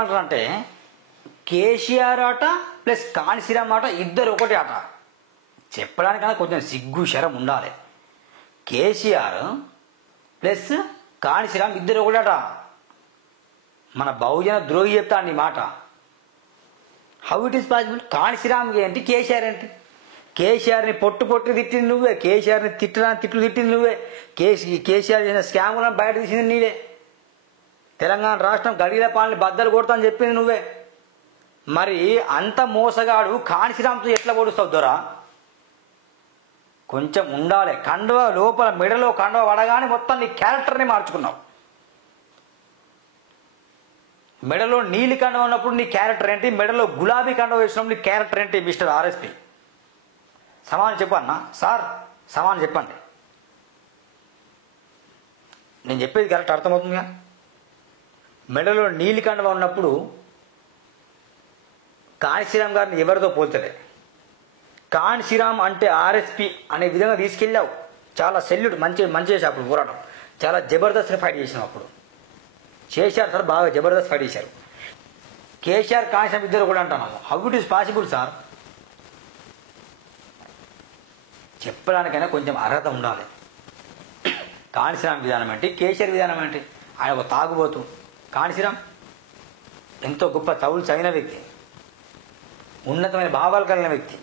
ఏమంటారంటే కేసీఆర్ ఆట ప్లస్ కాణిశ్రీరామ్ ఆట ఇద్దరు ఒకటి ఆట. చెప్పడానికన్నా కొంచెం సిగ్గు శరం ఉండాలి. కేసీఆర్ ప్లస్ కాణిశ్రీరామ్ ఇద్దరు ఒకటట. మన బహుజన ద్రోహి చెప్తాను ఈ మాట. How it is possible? Kanshiram ఏంటి, కేసీఆర్ ఏంటి? కేసీఆర్ని పొట్టు తిట్టింది నువ్వే, కేసీఆర్ని తిట్లు తిట్టింది నువ్వే, కేసీఆర్ చేసిన స్కాములను బయట తీసింది నీవే, తెలంగాణ రాష్ట్రం గడిల పాలన బద్దలు కొడతా అని చెప్పింది నువ్వే. మరి అంత మోసగాడు కాణిశ్రీరామ్తో ఎట్లా పొడుస్తావు దొరా? కొంచెం ఉండాలి. కండువ లోపల మెడలో కండువ పడగానే మొత్తం నీ క్యారెక్టర్ని మార్చుకున్నావు. మెడలో నీలి కండువ ఉన్నప్పుడు నీ క్యారెక్టర్ ఏంటి, మెడలో గులాబీ కండువ వేసినప్పుడు నీ క్యారెక్టర్ ఏంటి? మిస్టర్ ఆర్ఎస్పి సమానం చెప్పన్నా సార్, సమానం చెప్పండి. నేను చెప్పేది కరెక్ట్ అర్థమవుతుందిగా. మెడలో నీలి కండువ ఉన్నప్పుడు కాణిశ్రీరామ్ గారిని ఎవరితో పోల్చలే. కాణిశ్రీరామ్ అంటే ఆర్ఎస్పి అనే విధంగా తీసుకెళ్ళావు. చాలా సెల్యూట్, మంచి చేసి అప్పుడు పోరాటం చాలా జబర్దస్త్ ఫైట్ చేసినావు. అప్పుడు చేశారు సార్, బాగా జబర్దస్త్ ఫైట్ చేశారు. కేసీఆర్ కాణిశ్రీరామ్ ఇద్దరు కూడా అంటున్నాము. How it is possible sir? చెప్పడానికైనా కొంచెం అర్హత ఉండాలి. కాణిశ్రీరామ్ విధానం ఏంటి, కేసీఆర్ విధానం ఏంటి? ఆయన ఒక తాగుబోతు. కాణిశ్రీరామ్ ఎంతో గొప్ప చదువులు చదివిన వ్యక్తి, ఉన్నతమైన భావాలు కలిగిన వ్యక్తి,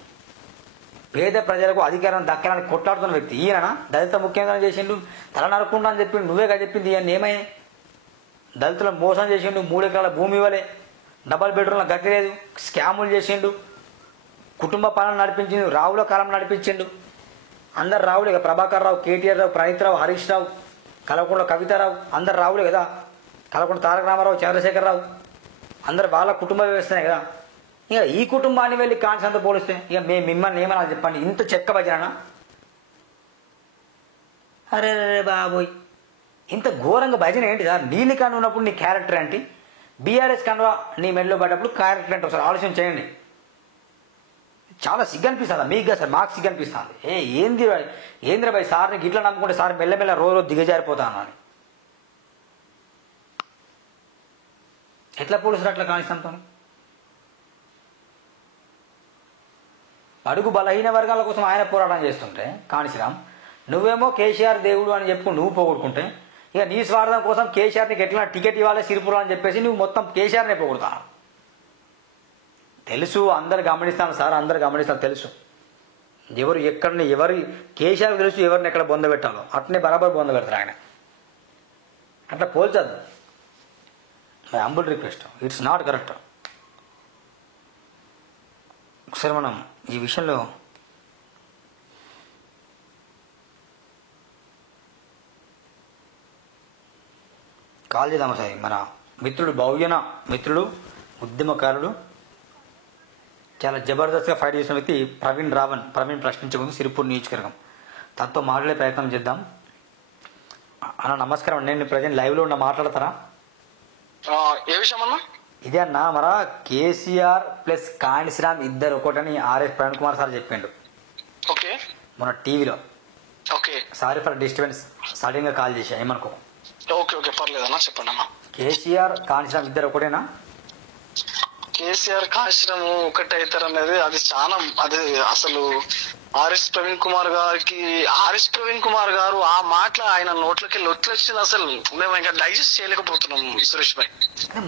పేద ప్రజలకు అధికారం దక్కడానికి కొట్లాడుతున్న వ్యక్తి. ఈయన దళిత ముఖ్యమంత్రి చేసిండు, తల నరుక్కుంటా అని చెప్పిండు. నువ్వేగా చెప్పింది. ఈయన ఏమయ్యే దళితులను మోసం చేసిండు, 3 ఎకరాల భూమి ఇవ్వలే, డబల్ బెడ్రూమ్లో గట్టి లేదు, స్కాములు చేసిండు, కుటుంబ పాలన నడిపించిండు, రావుల కాలం నడిపించిండు. అందరు రావులే కదా, ప్రభాకర్ రావు, కేటీఆర్ రావు, ప్రణీత్ రావు, హరీష్ రావు, కల్వకుంట్ల కవితారావు, అందరు రావులే కదా, కల్వకుంట్ల తారక రామారావు, చంద్రశేఖరరావు, అందరు వాళ్ళ కుటుంబ వ్యవస్థనే కదా. ఇక ఈ కుటుంబాన్ని వెళ్ళి కాన్సంతో పోలిస్తే ఇక మిమ్మల్ని ఏమన్నా చెప్పండి, ఇంత చెక్క భజన? అరే బాబోయ్, ఇంత ఘోరంగా భజన ఏంటి సార్? నీలి కండువ ఉన్నప్పుడు నీ క్యారెక్టర్ ఏంటి, బీఆర్ఎస్ కండువ నీ మెడలో పడ్డప్పుడు క్యారెక్టర్ ఏంటి? ఒకసారి ఆలోచన చేయండి. చాలా సిగ్గు అనిపిస్తుందా మీకు? సార్ మాకు సిగ్గు అనిపిస్తుంది. ఏంద్ర భాయ్ సార్ని గిట్లా నమ్ముకుంటే సార్ మెల్లమెల్ల రోజు దిగజారిపోతాను అని. ఎట్లా పోలీసులు అట్లా కానిస్తాంతో? అడుగు బలహీన వర్గాల కోసం ఆయన పోరాటం చేస్తుంటే కాణిశ్రీరామ్, నువ్వేమో కేసీఆర్ దేవుడు అని చెప్పు నువ్వు పోగొట్టుకుంటే, ఇక నీ స్వార్థం కోసం కేసీఆర్కి ఎట్లా టికెట్ ఇవ్వాలి సిరిపురం అని చెప్పేసి నువ్వు మొత్తం కేసీఆర్నే పోగొడతాను. తెలుసు, అందరు గమనిస్తాను సార్, అందరు గమనిస్తాను, తెలుసు ఎవరు ఎక్కడిని ఎవరి కేసీఆర్ తెలుసు ఎవరిని ఎక్కడ బొందబెట్టాలో. అట్నే బరాబర్ బొందబెడతారు ఆయన. అట్లా పోల్చద్దు. My humble request, it's not correct. ఒకసారి మనం ఈ విషయంలో కాల్ చేద్దాము సార్. మన మిత్రుడు, బహుజన మిత్రుడు, ఉద్యమకారుడు, చాలా జబర్దస్త్గా ఫైట్ చేసిన వ్యక్తి ప్రవీణ్ ప్రశ్నించకుండా సిరిపూర్ నియోజకవర్గం. తనతో మాట్లాడే ప్రయత్నం చేద్దాం. అన్న నమస్కారం. నేను ప్రజెంట్ లైవ్లో ఉన్న, మాట్లాడతారా? ఏ విషయం అన్నా? ఇదే అన్న, మన కేసీఆర్ ప్లస్ కాణిశ్రీరామ్ ఇద్దరు ఒకటని ఆర్ఎస్ ప్రవీణ్ కుమార్ సార్ చెప్పిండు. ఓకే, మన టీవీలో. Okay, sorry for disturbance, sudden గా కాల్ చేశా, ఏమనుకో. ఓకే ఓకే, పర్లేదన్నా, చెప్పండి అన్న. కేసీఆర్ కాణిశ్రీరామ్ ఇద్దరు ఒకటేనా? కేసీఆర్ కాణిశ్రీరామ్ ఒకటే అవుతారు అనేది అది చాలా, అది అసలు ఆర్ఎస్ ప్రవీణ్ కుమార్ గారు ఆ మాటలు ఆయన నోట్లకి లొట్లొచ్చింది. అసలు మేము ఇంకా డైజెస్ట్ చేయలేకపోతున్నాం సురేష్ భాయ్.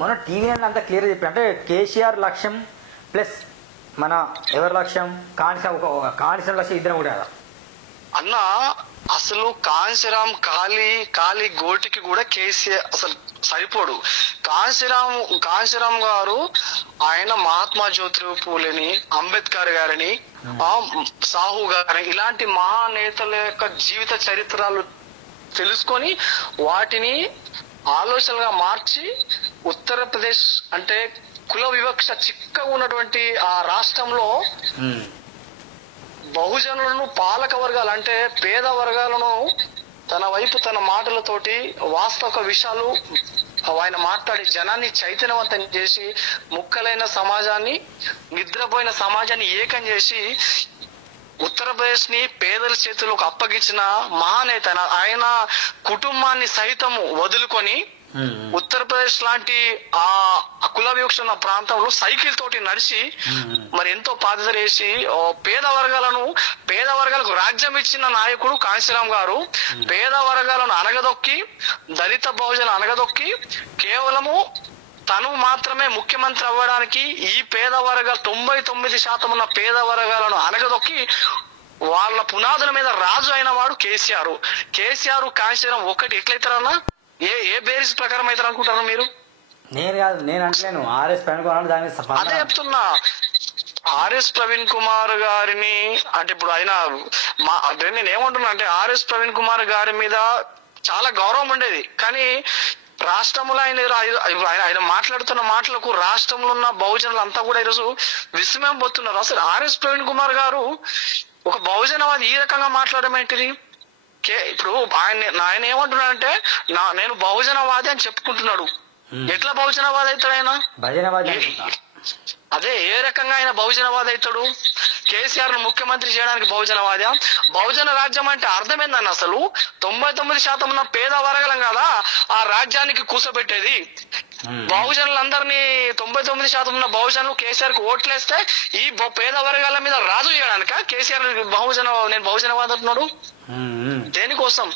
మన టీవీ అంతా క్లియర్ చెప్పి, అంటే కేసీఆర్ లక్ష్యం ప్లస్ మన ఎవరి లక్ష్యం, కాణిశ్రీరామ్ లక్ష్యం ఇద్దరం కూడా అన్న. అసలు కాంశీరామ్ కాలి గోటికి కూడా కేసీఆర్ అసలు సరిపోడు. కాంశీరామ్ గారు ఆయన మహాత్మా జ్యోతిరావు పూలేని, అంబేద్కర్ గారిని, సాహు గారిని, ఇలాంటి మహానేతల యొక్క జీవిత చరిత్రలు తెలుసుకొని వాటిని ఆలోచనలుగా మార్చి ఉత్తరప్రదేశ్ అంటే కుల వివక్ష చిక్కగా ఉన్నటువంటి ఆ రాష్ట్రంలో బహుజనులను, పాలక వర్గాలు అంటే పేద వర్గాలను తన వైపు తన మాటలతోటి వాస్తవ విషయాలు ఆయన మాట్లాడి జనాన్ని చైతన్యవంతం చేసి ముక్కలైన సమాజాన్ని, నిద్రపోయిన సమాజాన్ని ఏకం చేసి ఉత్తరప్రదేశ్ ని పేదల చేతులకు అప్పగించిన మహానేత. ఆయన కుటుంబాన్ని సైతము వదులుకొని ఉత్తరప్రదేశ్ లాంటి ఆ కుల వివక్ష ఉన్న ప్రాంతంలో సైకిల్ తోటి నడిచి మరి ఎంతో పాదయాత్ర చేసి పేద వర్గాలకు రాజ్యం ఇచ్చిన నాయకుడు కాంశీరామ్ గారు పేద వర్గాలను అనగదొక్కి దళిత బహుజన అనగదొక్కి కేవలము తను మాత్రమే ముఖ్యమంత్రి అవ్వడానికి ఈ పేద వర్గాలు 99% ఉన్న పేద వర్గాలను అనగదొక్కి వాళ్ళ పునాదుల మీద రాజు అయిన వాడు కేసీఆర్ కాంశీరామ్ ఒకటి ఎట్లయితారన్నా ఏ బేరీస్ ప్రకారం అవుతారు అనుకుంటారు మీరు? నేను కాదు, నేను అంటలేను. ఆర్ఎస్ ప్రవీణ్ కుమార్ దాని అదే చెప్తున్నా. ఆర్ఎస్ ప్రవీణ్ కుమార్ గారిని అంటే ఇప్పుడు ఆయన నేను ఏమంటున్నా అంటే ఆర్ఎస్ ప్రవీణ్ కుమార్ గారి మీద చాలా గౌరవం ఉండేది. కానీ రాష్ట్రంలో ఆయన మాట్లాడుతున్న మాటలకు రాష్ట్రంలో ఉన్న బహుజనులు అంతా కూడా ఈరోజు విస్మయం పొందుతున్నారు. అసలు ఆర్ఎస్ ప్రవీణ్ కుమార్ గారు ఒక బహుజనవాది ఈ రకంగా మాట్లాడడం ఏంటిది? ఇప్పుడు ఆయన ఏమంటున్నాడంటే నేను బహుజనవాది అని చెప్పుకుంటున్నాడు. ఎట్లా బహుజనవాది అవుతాడు ఆయన? అదే ఏ రకంగా ఆయన బహుజనవాది అవుతాడు? కేసీఆర్ ను ముఖ్యమంత్రి చేయడానికి బహుజనవాదా? బహుజన రాజ్యం అంటే అర్థం ఏందని అసలు 99% ఉన్న పేద వర్గాలం కదా ఆ రాజ్యానికి కూసబెట్టేది. బహుజనులందరినీ 99% ఉన్న బహుజనులు కేసీఆర్ కు ఓట్లేస్తే ఈ పేద వర్గాల మీద రాజు చేయడానిక కేసీఆర్ నేను బహుజనవాది అంటున్నాడు? దేనికోసం?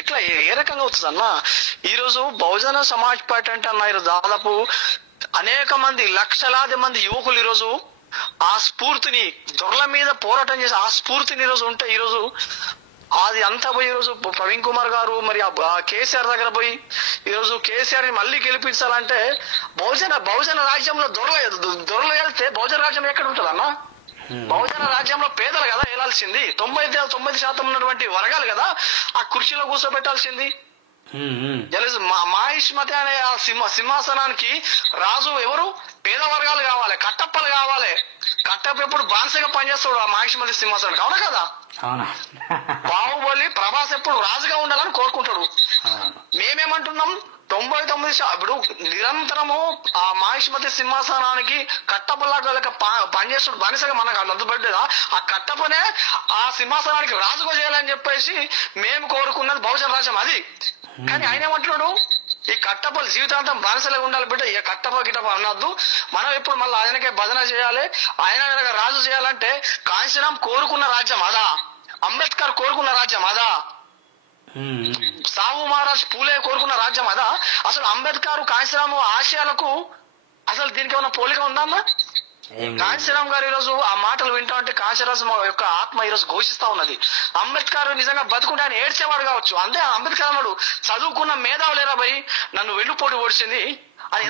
ఎట్లా ఏ రకంగా వస్తుంది అన్న? ఈ రోజు బహుజన సమాజ్ పార్టీ అంటే అన్న ఈరోజు దాదాపు అనేక మంది లక్షలాది మంది యువకులు ఈరోజు ఆ స్ఫూర్తిని దొరల మీద పోరాటం చేసి ఆ స్ఫూర్తిని ఈరోజు ఉంటే ఈరోజు అది అంతా పోయి ఈరోజు ప్రవీణ్ కుమార్ గారు మరి కేసీఆర్ దగ్గర పోయి ఈరోజు కేసీఆర్ ని మళ్ళీ గెలిపించాలంటే బహుజన రాజ్యంలో దొరలు వెళ్తే బహుజన రాజ్యం ఎక్కడ ఉంటుంది అన్న? బహుజన రాజ్యంలో పేదలు కదా వెళ్లాల్సింది. 99% ఉన్నటువంటి వర్గాలు కదా ఆ కుర్చీలో కూర్చోబెట్టాల్సింది. మాహిష్మతి అనే ఆ సింహాసనానికి రాజు ఎవరు? పేద వర్గాలు కావాలి, కట్టప్పలు కావాలి. కట్టప్ప ఎప్పుడు బాన్సగా పనిచేస్తాడు ఆ మాహిష్మతి సింహాసనానికి, అవునా కదా? బాహుబలి ప్రభాస్ ఎప్పుడు రాజుగా ఉండాలని కోరుకుంటాడు. మేమేమంటున్నాం? 99 ఇప్పుడు నిరంతరము ఆ మాహిష్మతి సింహాసనానికి కట్టపల్లాగా పనిచేస్తాడు బానిసగా మనకు అందుబడ్డదా? ఆ కట్టపనే ఆ సింహాసనానికి రాజుగా చేయాలని చెప్పేసి మేము కోరుకున్నది బహుజన రాజ్యం అది. కానీ ఆయన ఏమంటున్నాడు? ఈ కట్టపలు జీవితాంతం బానిసలుగా ఉండాలి బిడ్డ, ఏ కట్టప గిట్టప అనొద్దు, మనం ఇప్పుడు మళ్ళీ ఆయనకే భజన చేయాలి, ఆయన రాజు చేయాలంటే కాంశీరామ్ కోరుకున్న రాజ్యం అదా? అంబేద్కర్ కోరుకున్న రాజ్యం అదా? సాహు మహారాజ్ పూలే కోరుకున్న రాజ్యం అదా? అసలు అంబేద్కర్ కాంశీరామ్ ఆశయాలకు అసలు దీనికి ఏమైనా పోలిక ఉందమ్మా? కాంశీరామ్ గారు ఈరోజు ఆ మాటలు వింటా ఉంటే కాంశీరామ్ యొక్క ఆత్మ ఈరోజు ఘోషిస్తా ఉన్నది. అంబేద్కర్ నిజంగా బతుకుంటే ఆయన ఏడ్చేవాడు కావచ్చు. అంతే అంబేద్కర్ అన్నాడు, చదువుకున్న మేధావు లేరా భయ్ నన్ను వెన్నుపోటు ఓడిచింది అని.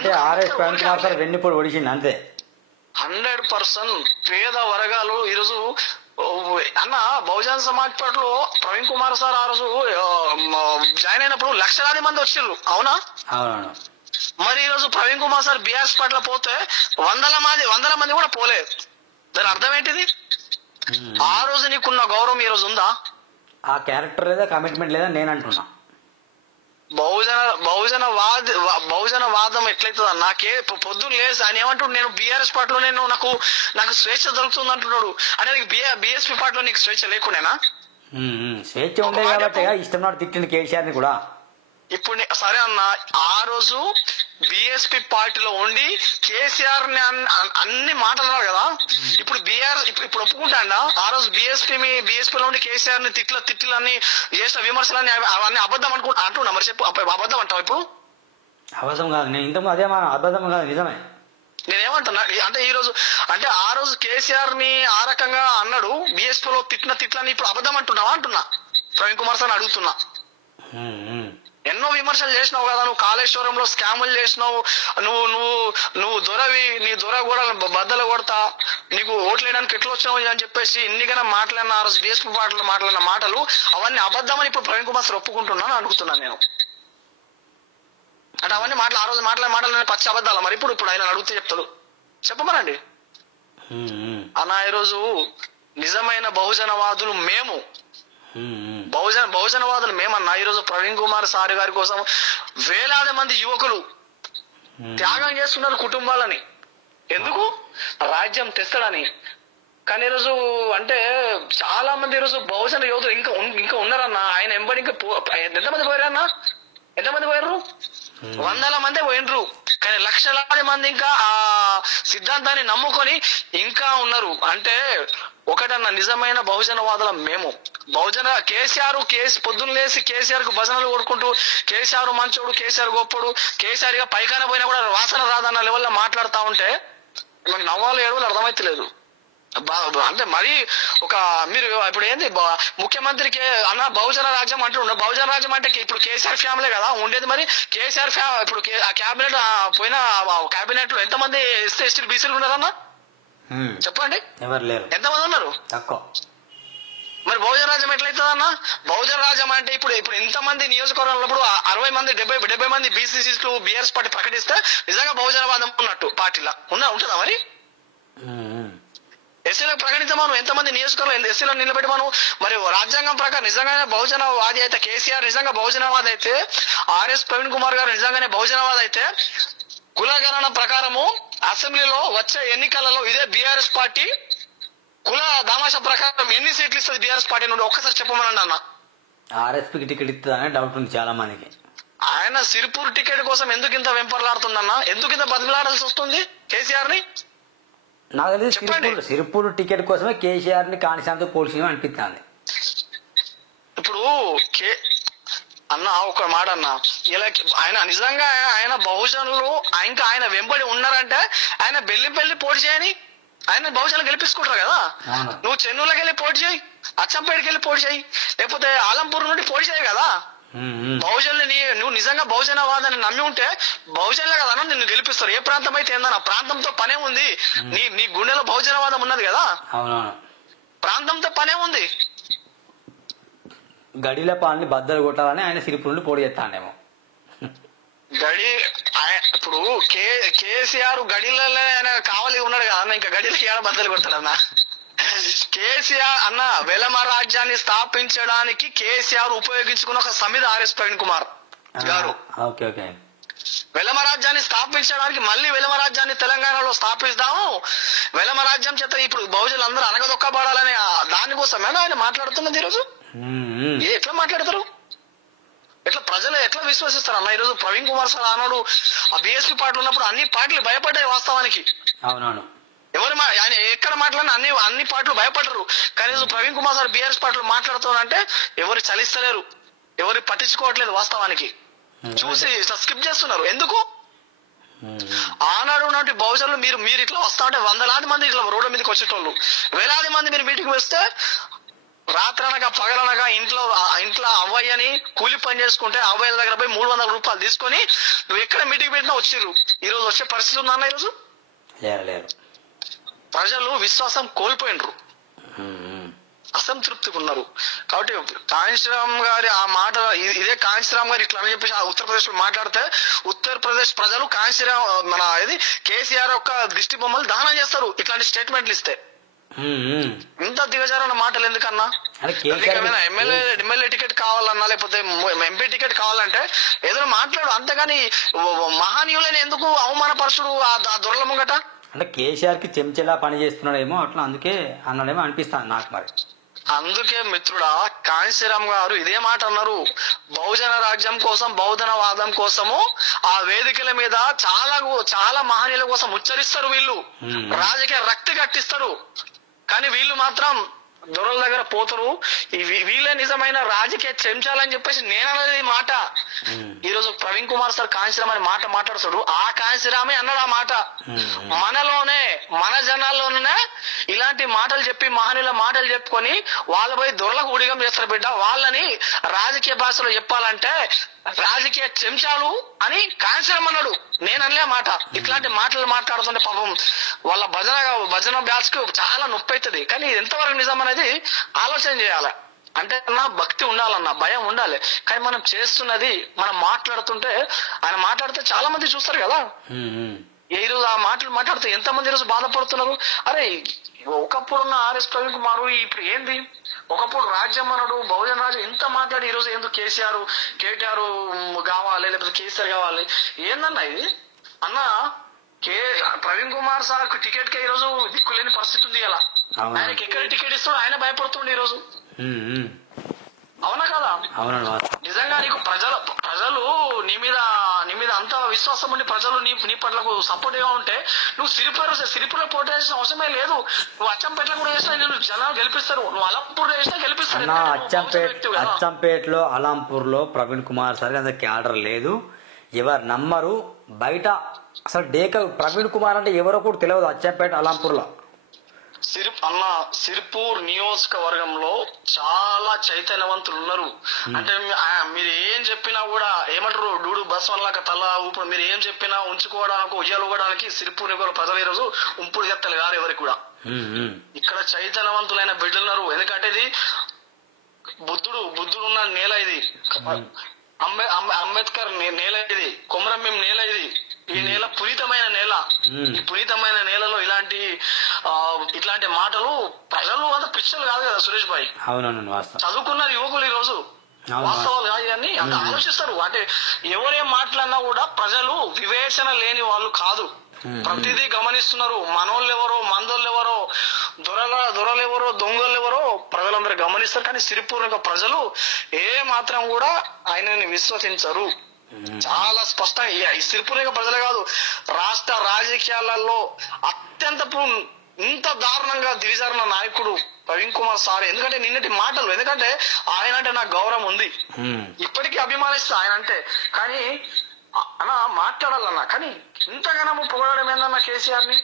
100% పేద వర్గాలు ఈరోజు అన్న బహుజన సమాజ్ పార్టీలో ప్రవీణ్ కుమార్ సార్ ఆ రోజు జాయిన్ అయినప్పుడు లక్షలాది మంది వచ్చిర్రు, అవునా? మరి ఈ రోజు ప్రవీణ్ కుమార్ సార్ బీఆర్ఎస్ పార్టీలో పోతే వందల మంది కూడా పోలేదు. దాని అర్థం ఏంటిది? ఆ రోజు నీకున్న గౌరవం ఈ రోజు ఉందా? ఆ క్యారెక్టర్ లేదా, కమిట్మెంట్ లేదా నేను అంటున్నా. బహుజన వాదం ఎట్లయితుందా? నాకే పొద్దున్న లేదు ఆయన ఏమంటున్నాడు, నేను బీఆర్ఎస్ పార్టీలో నాకు స్వేచ్ఛ దొరుకుతుంది అంటున్నాడు. అంటే నీకు బీఎస్పీ పార్టీలో నీకు స్వేచ్ఛ లేకుండానా? స్వేచ్ఛ ఉండే కాబట్టి ఇష్టం తిట్టింది కేసీఆర్ ని కూడా. ఇప్పుడు సరే అన్న, ఆ రోజు బిఎస్పీ పార్టీలో ఉండి కేసీఆర్ ని అన్ని మాట్లాడారు కదా. ఇప్పుడు ఇప్పుడు ఒప్పుకుంటా ఆ రోజు బిఎస్పీలో ఉండి కేసీఆర్ ని తిట్లని చేసిన విమర్శలన్నీ అవన్నీ అబద్ధం అంటున్నా. మరి చెప్పు, అబద్ధం అంటావు? ఇప్పుడు అబద్ధం కాదు, నేను ఇంతకు అదే అబద్ధం కాదు, నిజమే. నేనేమంటున్నా అంటే ఈ రోజు అంటే ఆ రోజు కేసీఆర్ ని ఆ రకంగా అన్నాడు, బిఎస్పీలో తిట్లని ఇప్పుడు అబద్ధం అంటున్నావా అంటున్నా. ప్రవీణ్ కుమార్ సార్ అడుగుతున్నా. ఎన్నో విమర్శలు చేసినావు కదా, నువ్వు కాళేశ్వరంలో స్కాములు చేసినావు, నువ్వు దొరవి, నీ దొర కూడా బద్దలు కొడతా, నీకు ఓట్లు వేయడానికి ఎట్లా వచ్చినావు అని చెప్పేసి ఇన్నికైనా మాట్లాడిన ఆ రోజు బీఎస్పీ పార్టీలో మాట్లాడిన మాటలు అవన్నీ అబద్ధమని ఇప్పుడు ప్రవీణ్ కుమార్ సార్ ఒప్పుకుంటున్నాను అనుకుంటున్నాను నేను. అంటే అవన్నీ ఆ రోజు మాటలు పచ్చి అబద్ధాలా? మరి ఇప్పుడు ఆయన అడిగితే చెప్తాడు, చెప్పమనండి అన్న. ఈరోజు నిజమైన బహుజనవాదులు మేము, బహుజనవాదులు మేమన్నా. ఈరోజు ప్రవీణ్ కుమార్ సార్ గారి కోసం వేలాది మంది యువకులు త్యాగం చేస్తున్నారు కుటుంబాలని. ఎందుకు? రాజ్యం తెస్తాడని. కానీ ఈరోజు అంటే చాలా మంది ఈరోజు బహుజన యువతులు ఇంకా ఉన్నారన్న. ఆయన ఎంబడి ఇంకా ఎంతమంది పోయారన్నా? ఎంతమంది పోయినరు? వందల మంది పోయినరు. కానీ లక్షలాది మంది ఇంకా ఆ సిద్ధాంతాన్ని నమ్ముకొని ఇంకా ఉన్నారు. అంటే ఒకటన్న నిజమైన బహుజనవాదులం మేము. బహుజన కేసీఆర్ పొద్దున్న లేసి కేసీఆర్ కు భజనలు కొడుకుంటూ కేసీఆర్ మంచోడు, కేసీఆర్ గొప్పడు, కేసీఆర్ గా పైకాన పోయినా కూడా వాసన రాదన్న లెవెల్లో మాట్లాడుతా ఉంటే మనకు నవ్వాలి ఏడువలు అర్థమైతలేదు. అంటే మరి ఒక మీరు ఇప్పుడు ఏంది ముఖ్యమంత్రికి అన్న బహుజన రాజ్యం అంటున్నా, బహుజన రాజ్యం అంటే ఇప్పుడు కేసీఆర్ ఫ్యామిలీ కదా ఉండేది. మరి కేసీఆర్ ఇప్పుడు ఆ క్యాబినెట్ పోయిన క్యాబినెట్ లో ఎంతమంది ఎస్టీ ఎస్టీ బీసీలు ఉన్నారన్నా చెప్పండి? ఎవరు లేరు. ఎంతమంది ఉన్నారు? తక్కువ. మరి బహుజన రాజ్యం ఎట్లయితుందన్నా? బహుజన రాజ్యం అంటే ఇప్పుడు ఇంతమంది నియోజకవర్గంలో 60 మంది 70 మంది బీసీసీలు బీఆర్ఎస్ పార్టీ ప్రకటిస్తే నిజంగా బహుజనవాదం ఉన్నట్టు పార్టీలా ఉంటుందా? మరి ఎస్సీలకు ప్రకటించమను, ఎంతమంది నియోజకవర్గంలో ఎస్సీలను నిలబెట్టమను. మరి రాజ్యాంగం ప్రకారం నిజంగానే బహుజనవాది అయితే కేసీఆర్ నిజంగా బహుజనవాది అయితే, ఆర్ఎస్ ప్రవీణ్ కుమార్ గారు నిజంగానే బహుజనవాది అయితే కులగణన ప్రకారము అసెంబ్లీలో వచ్చే ఎన్నికలలో ఇదే బీఆర్ఎస్ పార్టీ కుల దామాష ప్రకారం ఎన్ని సీట్లు ఇస్తుంది బీఆర్ఎస్ పార్టీ నుండి ఒక్కసారి చెప్పమనండి అన్న. ఆర్ఎస్పీకి టికెట్ ఇస్తుందనే డౌట్ ఉంది చాలా మందికి. ఆయన సిరిపూర్ టికెట్ కోసం ఎందుకు ఇంత వెంపర్లాడుతుందన్న? ఎందుకు ఇంత బదిలాడాల్సి వస్తుంది కేసీఆర్ ని? నాకు తెలిసి సిరిపూర్ టికెట్ కోసమే కేసీఆర్ ని కానిశాంతో పోల్చిన అనిపిస్తుంది. ఇప్పుడు అన్న ఒక మాట అన్న, ఇలా ఆయన నిజంగా ఆయన బహుజనులు ఇంకా ఆయన వెంబడి ఉన్నారంటే ఆయన బెల్లి పోటీ చేయని, ఆయన బహుజనులు గెలిపించుకుంటారు కదా. నువ్వు చెన్నూరులోకి వెళ్ళి పోటీ చేయి, అచ్చంపేటకి వెళ్ళి పోటీ చేయి, లేకపోతే ఆలంపూర్ నుండి పోటీ చేయి కదా. బహుజనులు నువ్వు నిజంగా బహుజనవాదాన్ని నమ్మి ఉంటే బహుజనులే కదా నిన్ను గెలిపిస్తారు. ఏ ప్రాంతం అయితే ఏందన్న, ప్రాంతంతో పనే ఉంది. నీ గుండెలో బహుజనవాదం ఉన్నది కదా, ప్రాంతంతో పనే ఉంది. గడిల పాలని బద్దలు కొట్టాలని ఆయన సిరిపూర్ నుండి పోటీ చేస్తాడేమో. ఇప్పుడు కేసీఆర్ గడిలలో ఆయన కావాలి ఉన్నాడు కదా అన్న, ఇంకా గడిలకి ఏడ బద్దలు కొట్టాడన్నా? కేసీఆర్ అన్న వెలమ రాజ్యాన్ని స్థాపించడానికి కేసీఆర్ ఉపయోగించుకున్న ఒక సమితి ఆర్ఎస్ ప్రవీణ్ కుమార్ గారు. వెలమ రాజ్యాన్ని స్థాపించడానికి మళ్ళీ వెలమ రాజ్యాన్ని తెలంగాణలో స్థాపిస్తాము, వెలమ రాజ్యం చేత ఇప్పుడు బహుజనులు అందరూ అనగదొక్కబడాలనే దానికోసమేనా ఆయన మాట్లాడుతున్నది ఈరోజు? ఎట్లా మాట్లాడతారు? ఎట్లా ప్రజలు ఎట్లా విశ్వసిస్తారు అన్న? ఈరోజు ప్రవీణ్ కుమార్ సార్ అన్నాడు ఆ బీఎస్పీ పార్టీలు ఉన్నప్పుడు అన్ని పార్టీలు భయపడ్డాయి వాస్తవానికి. అవునవును, ఎవరు ఆయన ఎక్కడ మాట్లాడినా అన్ని పార్టీలు భయపడరు. కానీ ప్రవీణ్ కుమార్ సార్ బీఆర్ఎస్ పార్టీలు మాట్లాడుతున్నారంటే ఎవరు చలిస్తలేరు, ఎవరు పట్టించుకోవట్లేదు. వాస్తవానికి చూసి స్కిప్ చేస్తున్నారు. ఎందుకు? ఆనాడు ఉన్నటువంటి బహుజనులు మీరు ఇట్లా వస్తా ఉంటే వందలాది మంది ఇట్లా రోడ్డు మీదకి వచ్చేటోళ్ళు, వేలాది మంది మీరు మీటింగ్ వస్తే రాత్రనగా పగలనగా ఇంట్లో అవ్వయ్యని కూలి పని చేసుకుంటే అవ్వయ్య దగ్గర పోయి 300 రూపాయలు తీసుకొని నువ్వు ఎక్కడ మీటింగ్ పెట్టినా వచ్చిర్రు. ఈ రోజు వచ్చే పరిస్థితి ఉందన్న? ఈరోజు లేరు. ప్రజలు విశ్వాసం కోల్పోయినరు, అసంతృప్తిగా ఉన్నారు. కాబట్టి కాంశీరామ్ గారి ఆ మాట ఇదే కాంశీరామ్ గారు ఇట్లా అని చెప్పేసి ఉత్తరప్రదేశ్ లో మాట్లాడితే ఉత్తరప్రదేశ్ ప్రజలు కాంశీరామ్ మన ఇది కేసీఆర్ యొక్క దిష్టి బొమ్మలు దహనం చేస్తారు ఇట్లాంటి స్టేట్మెంట్లు ఇస్తే. ఇంత దిగజారన్న మాటలు ఎందుకన్నా? ఎమ్మెల్యే టికెట్ కావాలన్నా లేకపోతే ఎంపీ టికెట్ కావాలంటే ఏదైనా మాట్లాడు, అంతేగాని మహానీయులైన ఎందుకు అవమానపరచుడు ఆ దొరల ముంగట? అంటే కేసీఆర్ కి చెంచలా పని చేస్తున్నాడేమో, అట్లా అందుకే అన్నాడేమో అనిపిస్తాను నాకు. మరి అందుకే మిత్రుడా కాంశీరామ్ గారు ఇదే మాట అన్నారు. బహుజన రాజ్యం కోసం బహుజనవాదం కోసము ఆ వేదికల మీద చాలా మహనీయుల కోసం ఉచ్చరిస్తారు వీళ్ళు, రాజకీయ రక్తి కట్టిస్తారు. కానీ వీళ్ళు మాత్రం దొరల దగ్గర పోతారు. వీళ్ళే నిజమైన రాజకీయ చెంచాలని చెప్పేసి నేనన్నది మాట. ఈ రోజు ప్రవీణ్ కుమార్ సార్ కాంశీరామ్ అని మాట మాట్లాడుతాడు, ఆ కాంశీరామే అన్నాడు ఆ మాట. మనలోనే మన జనాల్లోనే ఇలాంటి మాటలు చెప్పి మహనీయుల మాటలు చెప్పుకొని వాళ్ళపై దొరలకు ఊడిగం చేస్తారు బిడ్డ. వాళ్ళని రాజకీయ భాషలో చెప్పాలంటే రాజకీయ చెంచాలు అని కాంశీరామ్ అన్నాడు. నేనలే మాట. ఇట్లాంటి మాటలు మాట్లాడుతుంటే పాపం వాళ్ళ భజన బ్యాచ్ కు చాలా నొప్పి అవుతుంది. కానీ ఎంతవరకు నిజం అనేది ఆలోచన చేయాలి. అంటే అన్నా భక్తి ఉండాలన్నా, భయం ఉండాలి. కానీ మనం చేస్తున్నది, మనం మాట్లాడుతుంటే ఆయన మాట్లాడితే చాలా మంది చూస్తారు కదా. ఈ రోజు ఆ మాటలు మాట్లాడితే ఎంతమంది ఈరోజు బాధపడుతున్నారు. అరే ఒకప్పుడున్న ఆర్ఎస్ ప్రవీణ్ కుమార్ ఇప్పుడు ఏంది? ఒకప్పుడు రాజ్యం అన్నాడు, బహుజన రాజ్యం ఎంత మాట్లాడి ఈరోజు ఎందుకు కేటీఆర్ కావాలి లేకపోతే కేసీఆర్ కావాలి? ఏందన్నా ఇది అన్న? ప్రవీణ్ కుమార్ సార్ టికెట్ కే ఈరోజు దిక్కులేని పరిస్థితి ఉంది. ఇలా ఆయనకి ఎక్కడ టికెట్ ఇస్తాడో ఆయన భయపడుతుండే ఈరోజు. అవునా కదా? నిజంగా నీకు ప్రజల ప్రజలు నీ మీద అంత విశ్వాసం ఉండి ప్రజలు నీ పట్లకు సపోర్ట్ గా ఉంటే నువ్వు సిరిపురలో పోటీ చేసిన అవసరమే లేదు. నువ్వు అచ్చంపేటలో కూడా చేసినా నేను జనాలు గెలిపిస్తారు, నువ్వు అలంపూర్ చేసినా గెలిపిస్తారు. అచ్చంపేటలో అలంపూర్లో ప్రవీణ్ కుమార్ సార్ అంత క్యాడర్ లేదు, ఎవరు నమ్మరు. బయట అసలు ప్రవీణ్ కుమార్ అంటే ఎవరో కూడా తెలియదు అచ్చంపేట అలంపూర్లో. సిరిపూర్ నియోజకవర్గంలో చాలా చైతన్యవంతులు ఉన్నారు. అంటే మీరు ఏం చెప్పినా కూడా ఏమంటారు, డూడు బస్వన్లాక తల ఊపు, మీరు ఏం చెప్పినా ఉంచుకోవడానికి ఉయ్యాలు ఊగడానికి సిరిపూర్ ప్రజలు ఈ రోజు ఉంపుడు చెత్తలు కాదు ఎవరికి కూడా. ఇక్కడ చైతన్యవంతులైన బిడ్డలున్నారు. ఎందుకంటే ఇది బుద్ధుడు ఉన్న నేల, ఇది అంబేద్కర్ నేల, ఇది కొమరంభీం నేల, ఇది ఈ నేల పునీతమైన నేల. ఈ పునీతమైన నేలలో ఇట్లాంటి మాటలు ప్రజలు అంత పిచ్చలు కాదు కదా సురేష్ భాయ్. చదువుకున్నారు యువకులు ఈ రోజు వాస్తవాలు కాదు కానీ అంత ఆలోచిస్తారు. అంటే ఎవరేం మాట్లాడినా కూడా ప్రజలు వివేచన లేని వాళ్ళు కాదు, ప్రతిదీ గమనిస్తున్నారు. మనోళ్ళెవరో మందోళ్ళెవరో దొరలెవరో దొంగలెవరో ప్రజలందరూ గమనిస్తారు. కానీ సిరిపూర్ ప్రజలు ఏ మాత్రం కూడా ఆయనని విశ్వసించరు. చాలా స్పష్టంగా ఈ సిరిపూర్ ప్రజలే కాదు, రాష్ట్ర రాజకీయాలలో అత్యంత ఇంత దారుణంగా దిగజారిన నాయకుడు ప్రవీణ్ కుమార్ సార్. ఎందుకంటే నిన్నటి మాటలు, ఎందుకంటే ఆయన అంటే నాకు గౌరవం ఉంది, ఇప్పటికీ అభిమానిస్తా ఆయన అంటే. కానీ అన్నా మాట్లాడాలన్నా, కానీ ఇంతగానో పొగడడం ఏందన్నా కేసీఆర్ ని,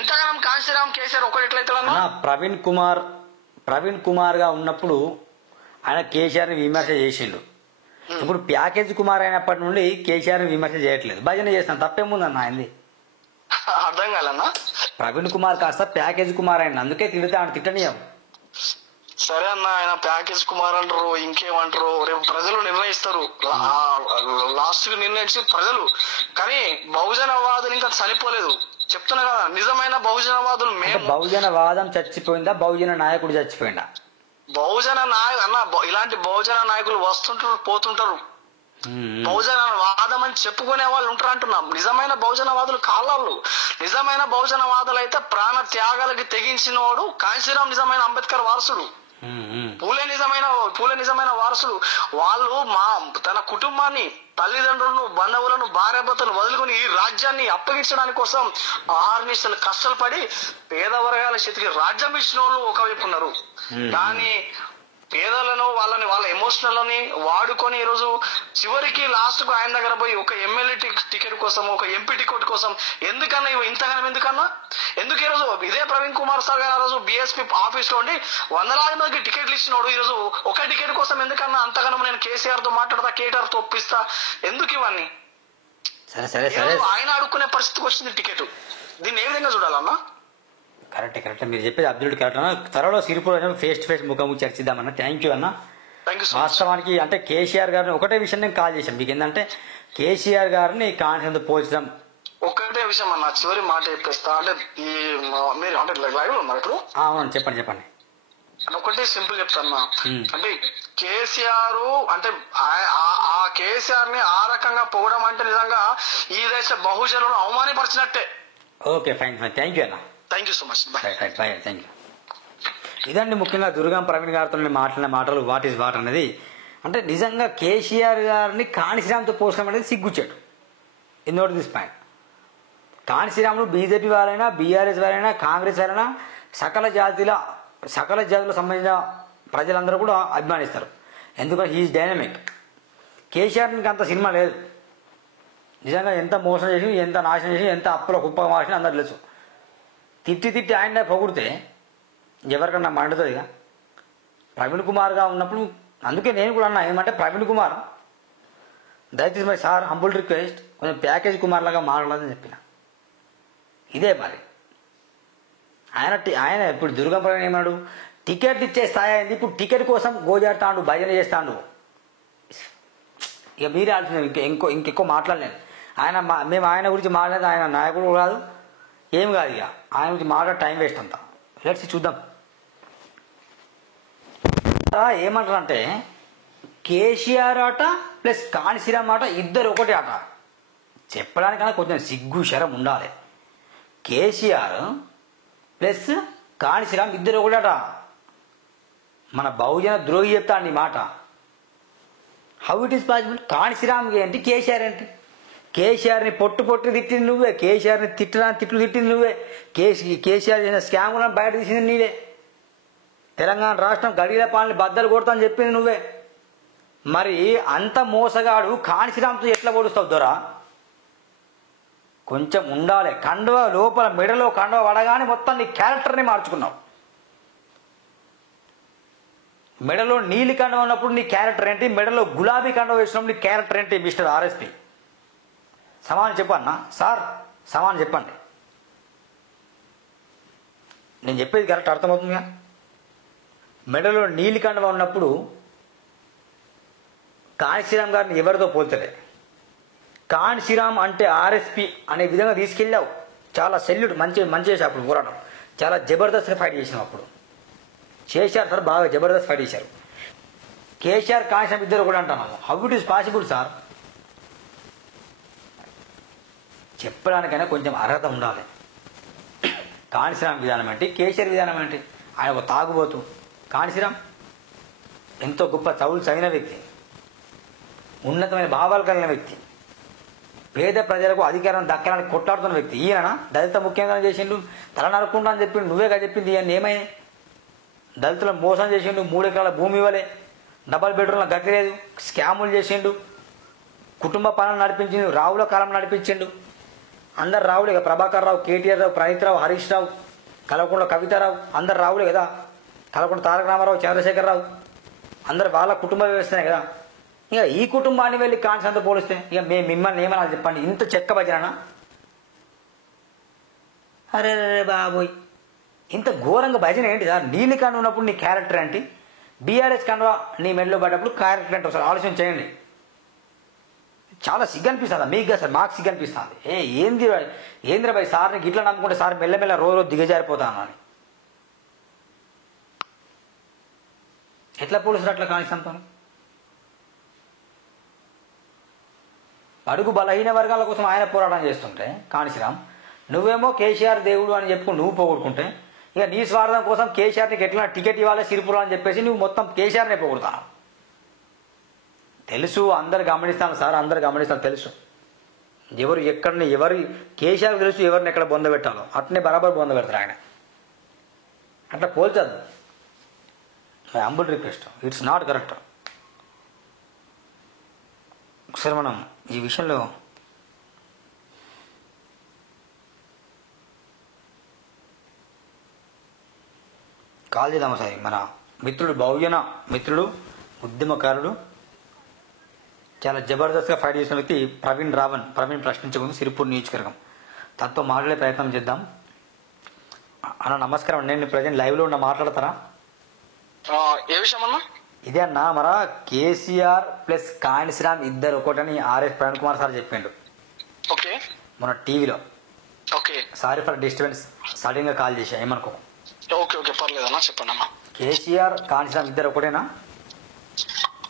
ఇంతగానం కాశీరామ్ కేసీఆర్ ఒకటి ఎట్లయితే ప్రవీణ్ కుమార్ గా ఉన్నప్పుడు ఆయన కేసీఆర్ ని విమర్శ చేసిండు. ఇప్పుడు ప్యాకేజ్ కుమార్ అయినప్పటి నుండి కేసీఆర్ విమర్శ చేయట్లేదు, భజన చేస్తాను. తప్పేముందన్న ఆయనది? అర్థం కాలన్నా. ప్రవీణ్ కుమార్ కాస్త ప్యాకేజ్ కుమార్ అయిన, అందుకే తిట్టనీయం. సరే అన్న, ఆయన ప్యాకేజ్ కుమార్ అంటారు, ఇంకేమంటారు, రేపు ప్రజలు నిర్ణయిస్తారు. లాస్ట్ కి నిర్ణయించి ప్రజలు. కానీ బహుజనవాదులు ఇంకా చనిపోలేదు, చెప్తున్నా కదా. నిజమైన బహుజనవాదులు మేము. బహుజనవాదం చచ్చిపోయిందా, బహుజన నాయకుడు చచ్చిపోయిందా? ఇలాంటి బహుజన నాయకులు వస్తుంటారు పోతుంటారు. బహుజన వాదం అని చెప్పుకునే వాళ్ళు ఉంటారు అంటున్నాం. నిజమైన బహుజనవాదులు కాళ్ళు. నిజమైన బహుజనవాదులు అయితే ప్రాణ త్యాగాలకి తెగించిన వాడు కాశీరామ్ నిజమైన అంబేద్కర్ వారసుడు. పూలే నిజమైన వారసులు. వాళ్ళు తన కుటుంబాన్ని, తల్లిదండ్రులను, బంధువులను, భార్యాభర్తలను వదులుకుని ఈ రాజ్యాన్ని అప్పగించడానికి కోసం ఆర్నిషలు కష్టాలు పడి పేద వర్గాల చేతికి రాజ్యం ఇచ్చిన వాళ్ళు ఒకవైపు ఉన్నారు. కానీ పేదలను వాళ్ళ ఎమోషనల్ అని వాడుకొని ఈరోజు చివరికి లాస్ట్ కు ఆయన దగ్గర పోయి ఒక ఎమ్మెల్యే టికెట్ కోసం, ఒక ఎంపీ టికెట్ కోసం ఎందుకన్నా ఇంతగానం ఎందుకు ఈరోజు ఇదే ప్రవీణ్ కుమార్ సార్ గారు ఆ రోజు బిఎస్పీ ఆఫీస్ లో ఉండి వందలాది మందికి టికెట్లు ఇచ్చినాడు. ఈరోజు ఒక టికెట్ కోసం ఎందుకన్నా అంతగానం నేను కేసీఆర్ తో మాట్లాడతా, కేటీఆర్ తో ఒప్పిస్తా, ఎందుకు ఇవన్నీ? ఆయన అడుక్కునే పరిస్థితికి వచ్చింది టికెట్. దీన్ని ఏ విధంగా చూడాలన్నా? కరెక్ట్ మీరు చెప్పేది అబ్దుల్ కరెక్ట్ అన్న. త్వరలో సిరిపూర్ ఫేస్ టు ఫేస్ ముఖాముఖి చర్చిద్దామన్న. థ్యాంక్ యూ అన్న. వాస్తవానికి అంటే కేసీఆర్ గారిని ఒకటే విషయం నేను కాల్ చేశాను మీకు, ఏంటంటే కేసీఆర్ గారిని కాన్సెంట్ పోల్చడం. ఒకటే విషయం అన్న, చివరి మాట చెప్పేస్తా. అంటే మీరు అంటే లైవ్ లో ఉన్నారు ఇప్పుడు? అవును, చెప్పండి. ఒకటి సింపుల్ చెప్తాను. అంటే కేసీఆర్ అంటే ఆ కేసీఆర్ ని ఆ రకంగా పోవడం అంటే నిజంగా ఈ దేశ బహుజనులను అవమానపరిచినట్టే. Okay, fine. థ్యాంక్ యూ అన్న. Thank you so much. Thank you. ఇదండి ముఖ్యంగా దుర్గం ప్రవీణ్ గారితో మాట్లాడిన మాటలు, వాట్ ఈజ్ వాట్ అనేది. అంటే నిజంగా కేసీఆర్ గారిని కాణిశ్రీరామ్తో పోల్చడం అనేది సిగ్గుచ్చాడు. In note this point. కాణిశ్రీరాములు బీజేపీ వారైనా, బీఆర్ఎస్ వారైనా, కాంగ్రెస్ వారైనా సకల జాతులకు సంబంధించిన ప్రజలందరూ కూడా అభిమానిస్తారు. ఎందుకంటే హీఈస్ డైనమిక్. కేసీఆర్కి అంత సినిమా లేదు. నిజంగా ఎంత మోసం చేసి, ఎంత నాశనం చేసి, ఎంత అప్పుల కుప్ప మార్చిన అందరు తెలుసు. తిట్టి ఆయన పొగిడితే ఎవరికన్నా మండుతుంది ఇక. ప్రవీణ్ కుమార్గా ఉన్నప్పుడు అందుకే నేను కూడా అన్నా, ఏమంటే ప్రవీణ్ కుమార్ దయచేసి మరి సార్ హంబుల్ రిక్వెస్ట్, కొంచెం ప్యాకేజ్ కుమార్ లాగా మాట్లాడదని చెప్పిన. ఇదే మరి ఆయన ఇప్పుడు దుర్గం ప్రవీణ్ ఏమన్నాడు, టికెట్ ఇచ్చే స్థాయి అయింది, ఇప్పుడు టికెట్ కోసం గోజాడుతాడు, భజన చేస్తాడు. ఇక మీరే ఆలోచన. ఇంకెక్కువ మాట్లాడలేను. మేము ఆయన గురించి మాట్లాడేది, ఆయన నాయకుడు కాదు, ఏం కాదు. ఇక ఆయన గురించి మాట్లాడే టైం వేస్ట్ అంతా. లెట్స్ చూద్దాం. ఏమంటారంటే కేసీఆర్ ఆట ప్లస్ కాణిశ్రీరామ్ ఆట ఇద్దరు ఒకటి ఆట. చెప్పడానికన్నా కొంచెం సిగ్గు శరం ఉండాలి. కేసీఆర్ ప్లస్ కాణిశ్రీరామ్ ఇద్దరు ఒకటి ఆట. మన బహుజన ద్రోహి చెప్తాను ఈ మాట. How it is possible? Kanshiram ఏంటి, కేసీఆర్ ఏంటి? కేసీఆర్ని పొట్టు తిట్టింది నువ్వే, కేసీఆర్ని తిట్లు తిట్టింది నువ్వే, కేసీఆర్ చేసిన స్కాములను బయట తీసింది నీవే, తెలంగాణ రాష్ట్రం గడిల పాలన బద్దలు కొడతా అని చెప్పింది నువ్వే. మరి అంత మోసగాడు కాణిశ్రామ్తో ఎట్లా పొడుస్తావు దొరా? కొంచెం ఉండాలి. కండువ లోపల మెడలో కండువ పడగానే మొత్తం నీ క్యారెక్టర్ని మార్చుకున్నావు. మెడలో నీలి కండువ ఉన్నప్పుడు నీ క్యారెక్టర్ ఏంటి, మెడలో గులాబీ కండువ వేసినప్పుడు నీ క్యారెక్టర్ ఏంటి? మిస్టర్ ఆర్ఎస్పి సమానం చెప్పన్నా సార్, సమానం చెప్పండి. నేను చెప్పేది కరెక్ట్ అర్థమవుతుందిగా? మెడలో నీలి కండువ ఉన్నప్పుడు కాణిశ్రీరామ్ గారిని ఎవరితో పోల్చలే. కాణిశ్రీరామ్ అంటే ఆర్ఎస్పి అనే విధంగా తీసుకెళ్ళావు. చాలా సెల్యూట్, మంచి చేసి అప్పుడు పోరాటం చాలా జబర్దస్త్గా ఫైట్ చేసినావు. అప్పుడు చేశారు సార్, బాగా జబర్దస్త్ ఫైట్ చేశారు. కేసీఆర్ కాణిశ్రీరామ్ ఇద్దరు కూడా అంటున్నాము. How it is possible sir? చెప్పడానికైనా కొంచెం అర్హత ఉండాలి. కాణిశ్రీరామ్ విధానం ఏంటి, కేసీఆర్ విధానం ఏంటి? ఆయన ఒక తాగుబోతు. కాణిశ్రీరామ్ ఎంతో గొప్ప చదువులు చదివిన వ్యక్తి, ఉన్నతమైన భావాలు కలిగిన వ్యక్తి, పేద ప్రజలకు అధికారం దక్కాలని కొట్లాడుతున్న వ్యక్తి. ఈయన దళిత ముఖ్యంగా చేసిండు, తల నరుక్కుంటా అని చెప్పిండు. నువ్వేగా చెప్పింది ఈయన ఏమయ్యాయి? దళితులను మోసం చేసిండు, 3 ఎకరాల భూమి ఇవ్వలే, డబల్ బెడ్రూమ్ల గతి లేదు, స్కాములు చేసిండు, కుటుంబ పాలన నడిపించిండు, రావుల కాలం నడిపించిండు. అందరు రావులే కదా, ప్రభాకర్ రావు, కేటీఆర్ రావు, ప్రణీత్ రావు, హరీష్ రావు, కల్వకుంట్ల కవితారావు, అందరు రావులే కదా. కల్వకుంట్ల తారక రామారావు, చంద్రశేఖర్ రావు, అందరు వాళ్ళ కుటుంబ వ్యవస్థనే కదా. ఇక ఈ కుటుంబాన్ని వెళ్ళి కాన్సంతో పోలిస్తే ఇక మేము మిమ్మల్ని ఏమన్నా చెప్పండి, ఇంత చెక్క భజన? అరే బాబోయ్, ఇంత ఘోరంగా భజన ఏంటి సార్? నీలి కండువ ఉన్నప్పుడు నీ క్యారెక్టర్ ఏంటి, బీఆర్ఎస్ కండువ నీ మెడలో పడ్డప్పుడు క్యారెక్టర్ ఏంటో సార్ ఆలోచన చేయండి. చాలా సిగ్గు అనిపిస్తుంది మీకు కదా సార్, మాకు సిగ్గు అనిపిస్తుంది. ఏంద్ర భాయ్ సార్ని గిట్లా నమ్ముకుంటే సార్ మెల్లమెల్ల రోజు దిగజారిపోతాను అని ఎట్లా పోలీసులు అట్లా కానిస్తాను? అడుగు బలహీన వర్గాల కోసం ఆయన పోరాటం చేస్తుంటే కాణిశ్రీరామ్, నువ్వేమో కేసీఆర్ దేవుడు అని చెప్పుకుని నువ్వు పోగొట్టుకుంటే, ఇక నీ స్వార్థం కోసం కేసీఆర్కి ఎట్లా టికెట్ ఇవ్వాలి సిరిపురం అని చెప్పేసి నువ్వు మొత్తం కేసీఆర్నే పోగొడతావు. తెలుసు, అందరు గమనిస్తాను సార్, అందరు గమనిస్తాను, తెలుసు ఎవరు ఎక్కడిని ఎవరు కేసీఆర్ తెలుసు ఎవరిని ఎక్కడ బొంద పెట్టాలో, అట్నే బరాబర్ బొంద పెడతారు ఆయన. అట్లా పోల్చద్దు. My humble request, it's not correct. ఒకసారి మనం ఈ విషయంలో కాల్ చేద్దాము సార్. మన మిత్రుడు, బహుజన మిత్రుడు, ఉద్యమకారుడు, చాలా జబర్దస్త్గా ఫైట్ చేసిన వ్యక్తి ప్రవీణ్ రావణ్. ప్రవీణ్ ప్రశ్నించకుండా సిరిపూర్ నియోజకవర్గం, తనతో మాట్లాడే ప్రయత్నం చేద్దాం. అన్న నమస్కారం. నేను ప్రజెంట్ లైవ్లో ఉన్న, మాట్లాడతారా? ఏ విషయం అన్నా? ఇదే అన్న, మన కేసీఆర్ ప్లస్ కాణిశ్రీరామ్ ఇద్దరు ఒకటని ఆర్ఎస్ ప్రవీణ్ కుమార్ సార్ చెప్పిండు. ఓకే, మన టీవీలో. Okay, sorry for disturbance, sudden గా కాల్ చేశా, ఏమనుకో. ఓకే ఓకే, పర్లేదన్నా, చెప్పండి అమ్మా. కేసీఆర్ కాణిశ్రీరామ్ ఇద్దరు ఒకటేనా?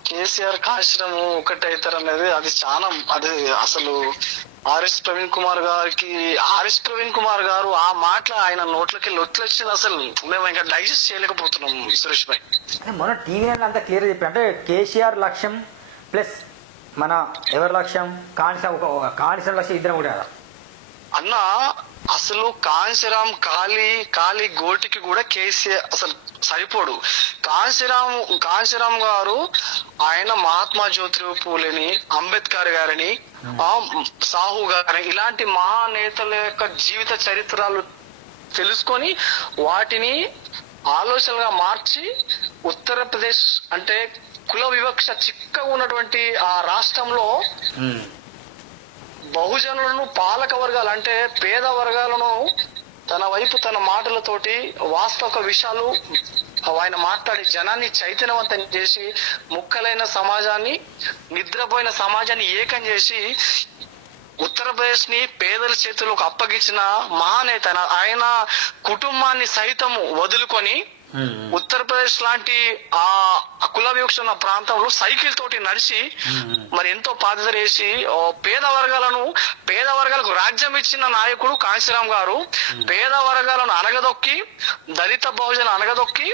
కేసీఆర్ కాశీరాము ఒకటి అవుతారు అనేది అది చాలా, అది అసలు ఆర్ఎస్ ప్రవీణ్ కుమార్ గారు ఆ మాటలు ఆయన నోట్లకి లొట్లు వచ్చింది. అసలు మేము ఇంకా డైజెస్ట్ చేయలేకపోతున్నాం సురేష్ భాయ్. మొన్న టీవీ అంతా క్లియర్ చెప్పి, అంటే కేసీఆర్ లక్ష్యం ప్లస్ మన ఎవరి లక్ష్యం, కాణిశ్రీరామ్ లక్ష్యం ఇద్దరం కూడా అన్న. అసలు కాంశీరామ్ కాళీ గోటికి కూడా కేసీఆర్ అసలు సరిపోడు. కాంశీరామ్ గారు ఆయన మహాత్మా జ్యోతిరావు పూలేని, అంబేద్కర్ గారిని, సాహు గారిని, ఇలాంటి మహానేతల యొక్క జీవిత చరిత్రలు తెలుసుకొని వాటిని ఆలోచనగా మార్చి ఉత్తరప్రదేశ్ అంటే కుల వివక్ష చిక్కగా ఉన్నటువంటి ఆ రాష్ట్రంలో బహుజనులను, పాలక వర్గాలు అంటే పేద వర్గాలను తన వైపు తన మాటలతోటి వాస్తవ విషయాలు ఆయన మాట్లాడి జనాన్ని చైతన్యవంతం చేసి, ముక్కలైన సమాజాన్ని, నిద్రపోయిన సమాజాన్ని ఏకం చేసి ఉత్తరప్రదేశ్ ని పేదల చేతులకు అప్పగించిన మహానేత. ఆయన కుటుంబాన్ని సైతము వదులుకొని ఉత్తరప్రదేశ్ లాంటి ఆ కుల వివక్ష ఉన్న ప్రాంతంలో సైకిల్ తోటి నడిచి మరి ఎంతో బాధ్యత చేసి పేద వర్గాలకు రాజ్యం ఇచ్చిన నాయకుడు కాంశీరామ్ గారు. పేద వర్గాలను అనగదొక్కి, దళిత బహుజన అనగదొక్కి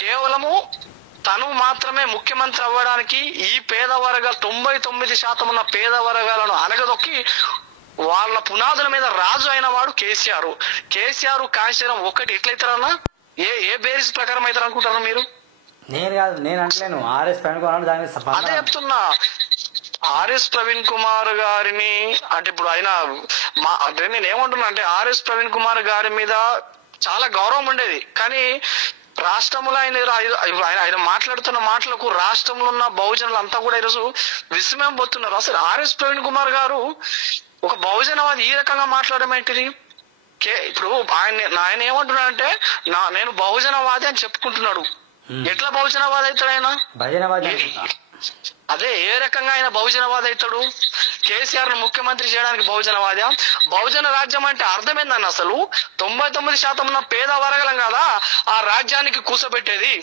కేవలము తను మాత్రమే ముఖ్యమంత్రి అవ్వడానికి ఈ పేద వర్గాలు 99% ఉన్న పేద వర్గాలను అనగదొక్కి వాళ్ళ పునాదుల మీద రాజు అయిన వాడు కేసీఆర్ కాశీరాం ఒకటి ఎట్లయితారన్నా? ఏ బేరీస్ ప్రకారం అవుతారు అనుకుంటారు మీరు? నేను కాదు, నేను అంటలేను, ఆర్ఎస్ ప్రవీణ్ కుమార్ దాని మీద అదే చెప్తున్నా. ఆర్ఎస్ ప్రవీణ్ కుమార్ గారిని అంటే ఇప్పుడు ఆయన అంటే నేను ఏమంటున్నా అంటే ఆర్ఎస్ ప్రవీణ్ కుమార్ గారి మీద చాలా గౌరవం ఉండేది. కానీ రాష్ట్రంలో ఆయన మాట్లాడుతున్న మాటలకు రాష్ట్రంలో ఉన్న బహుజనులు అంతా కూడా ఈరోజు విస్మయం పొందుతున్నారు. అసలు ఆర్ఎస్ ప్రవీణ్ కుమార్ గారు ఒక బహుజనవాది ఈ రకంగా మాట్లాడడం ఏంటిది? ఇప్పుడు ఆయన ఏమంటున్నాడంటే నేను బహుజనవాది అని చెప్పుకుంటున్నాడు. ఎట్లా బహుజనవాది అవుతాడు ఆయన? అదే ఏ రకంగా ఆయన బహుజనవాది అవుతాడు? కేసీఆర్ ని ముఖ్యమంత్రి చేయడానికి బహుజనవాదా? బహుజన రాజ్యం అంటే అర్థం ఏందన్న? అసలు 99% ఉన్న పేద వర్గాలం కదా ఆ రాజ్యానికి కూసబెట్టేది.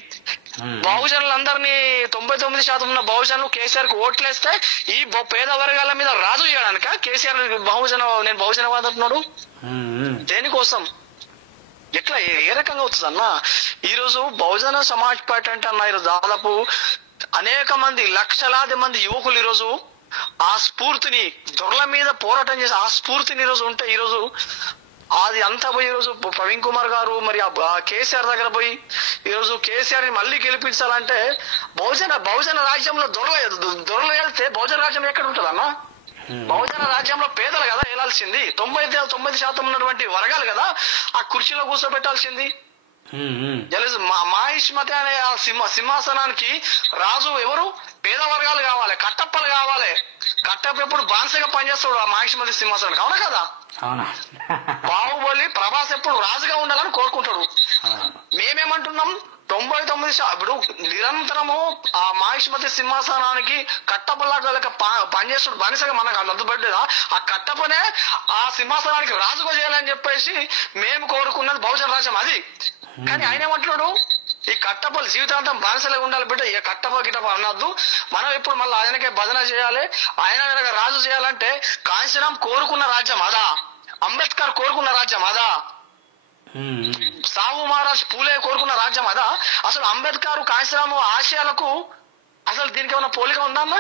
బహుజనులందరినీ 99% ఉన్న బహుజనులు కేసీఆర్ కి ఓట్లేస్తే ఈ పేద వర్గాల మీద రాజు చేయడానిక కేసీఆర్ నేను బహుజనవాది అంటున్నాడు? దేనికోసం? ఎట్లా ఏ రకంగా అవుతుంది అన్న? ఈ రోజు బహుజన సమాజ్ పార్టీ అంటే అన్న ఈరోజు దాదాపు అనేక మంది లక్షలాది మంది యువకులు ఈరోజు ఆ స్ఫూర్తిని దొరల మీద పోరాటం చేసి ఆ స్ఫూర్తిని ఈరోజు ఉంటే ఈరోజు అది అంతా పోయి ఈరోజు ప్రవీణ్ కుమార్ గారు మరి ఆ కేసీఆర్ దగ్గర పోయి ఈరోజు కేసీఆర్ ని మళ్ళీ గెలిపించాలంటే బహుజన రాజ్యంలో దొరలు వెళ్తే బహుజన రాజ్యం ఎక్కడ ఉంటుంది అన్న? బహుజన రాజ్యంలో పేదలు కదా వెళ్లాల్సింది. 99% ఉన్నటువంటి వర్గాలు కదా ఆ కుర్చీలో కూర్చోబెట్టాల్సింది. మాహిష్మతి అనే ఆ సింహాసనానికి రాజు ఎవరు? పేద వర్గాలు కావాలి, కట్టప్పలు కావాలి. కట్టప్ప ఎప్పుడు బాన్సగా పనిచేస్తాడు ఆ మాహిష్మతి సింహాసనానికి, అవునా కదా? బాహుబలి ప్రభాస్ ఎప్పుడు రాజుగా ఉండాలని కోరుకుంటాడు. మేమేమంటున్నాం? 99% ఇప్పుడు నిరంతరము ఆ మాహిష్మతి సింహాసనానికి కట్టపల్లాక పనిచేస్తాడు బానిసగా మనకు అందుబడ్డదా? ఆ కట్టపనే ఆ సింహాసనానికి రాజుగా చేయాలని చెప్పేసి మేము కోరుకున్నది బహుజన రాజ్యం అది. కానీ ఆయన ఏమంటున్నాడు? ఈ కట్టపలు జీవితాంతం బానిసలుగా ఉండాలి బిడ్డ, ఏ గిట్టప అనొద్దు, మనం ఇప్పుడు మళ్ళీ ఆయనకే భజన చేయాలి, ఆయన రాజు చేయాలంటే కాంశీరాం కోరుకున్న రాజ్యం అదా? అంబేద్కర్ కోరుకున్న రాజ్యం అదా? సాహు మహారాజ్ పూలే కోరుకున్న రాజ్యం అదా? అసలు అంబేద్కర్ కాంశీరాము ఆశయాలకు అసలు దీనికి ఏమైనా పోలిక ఉందమ్మా?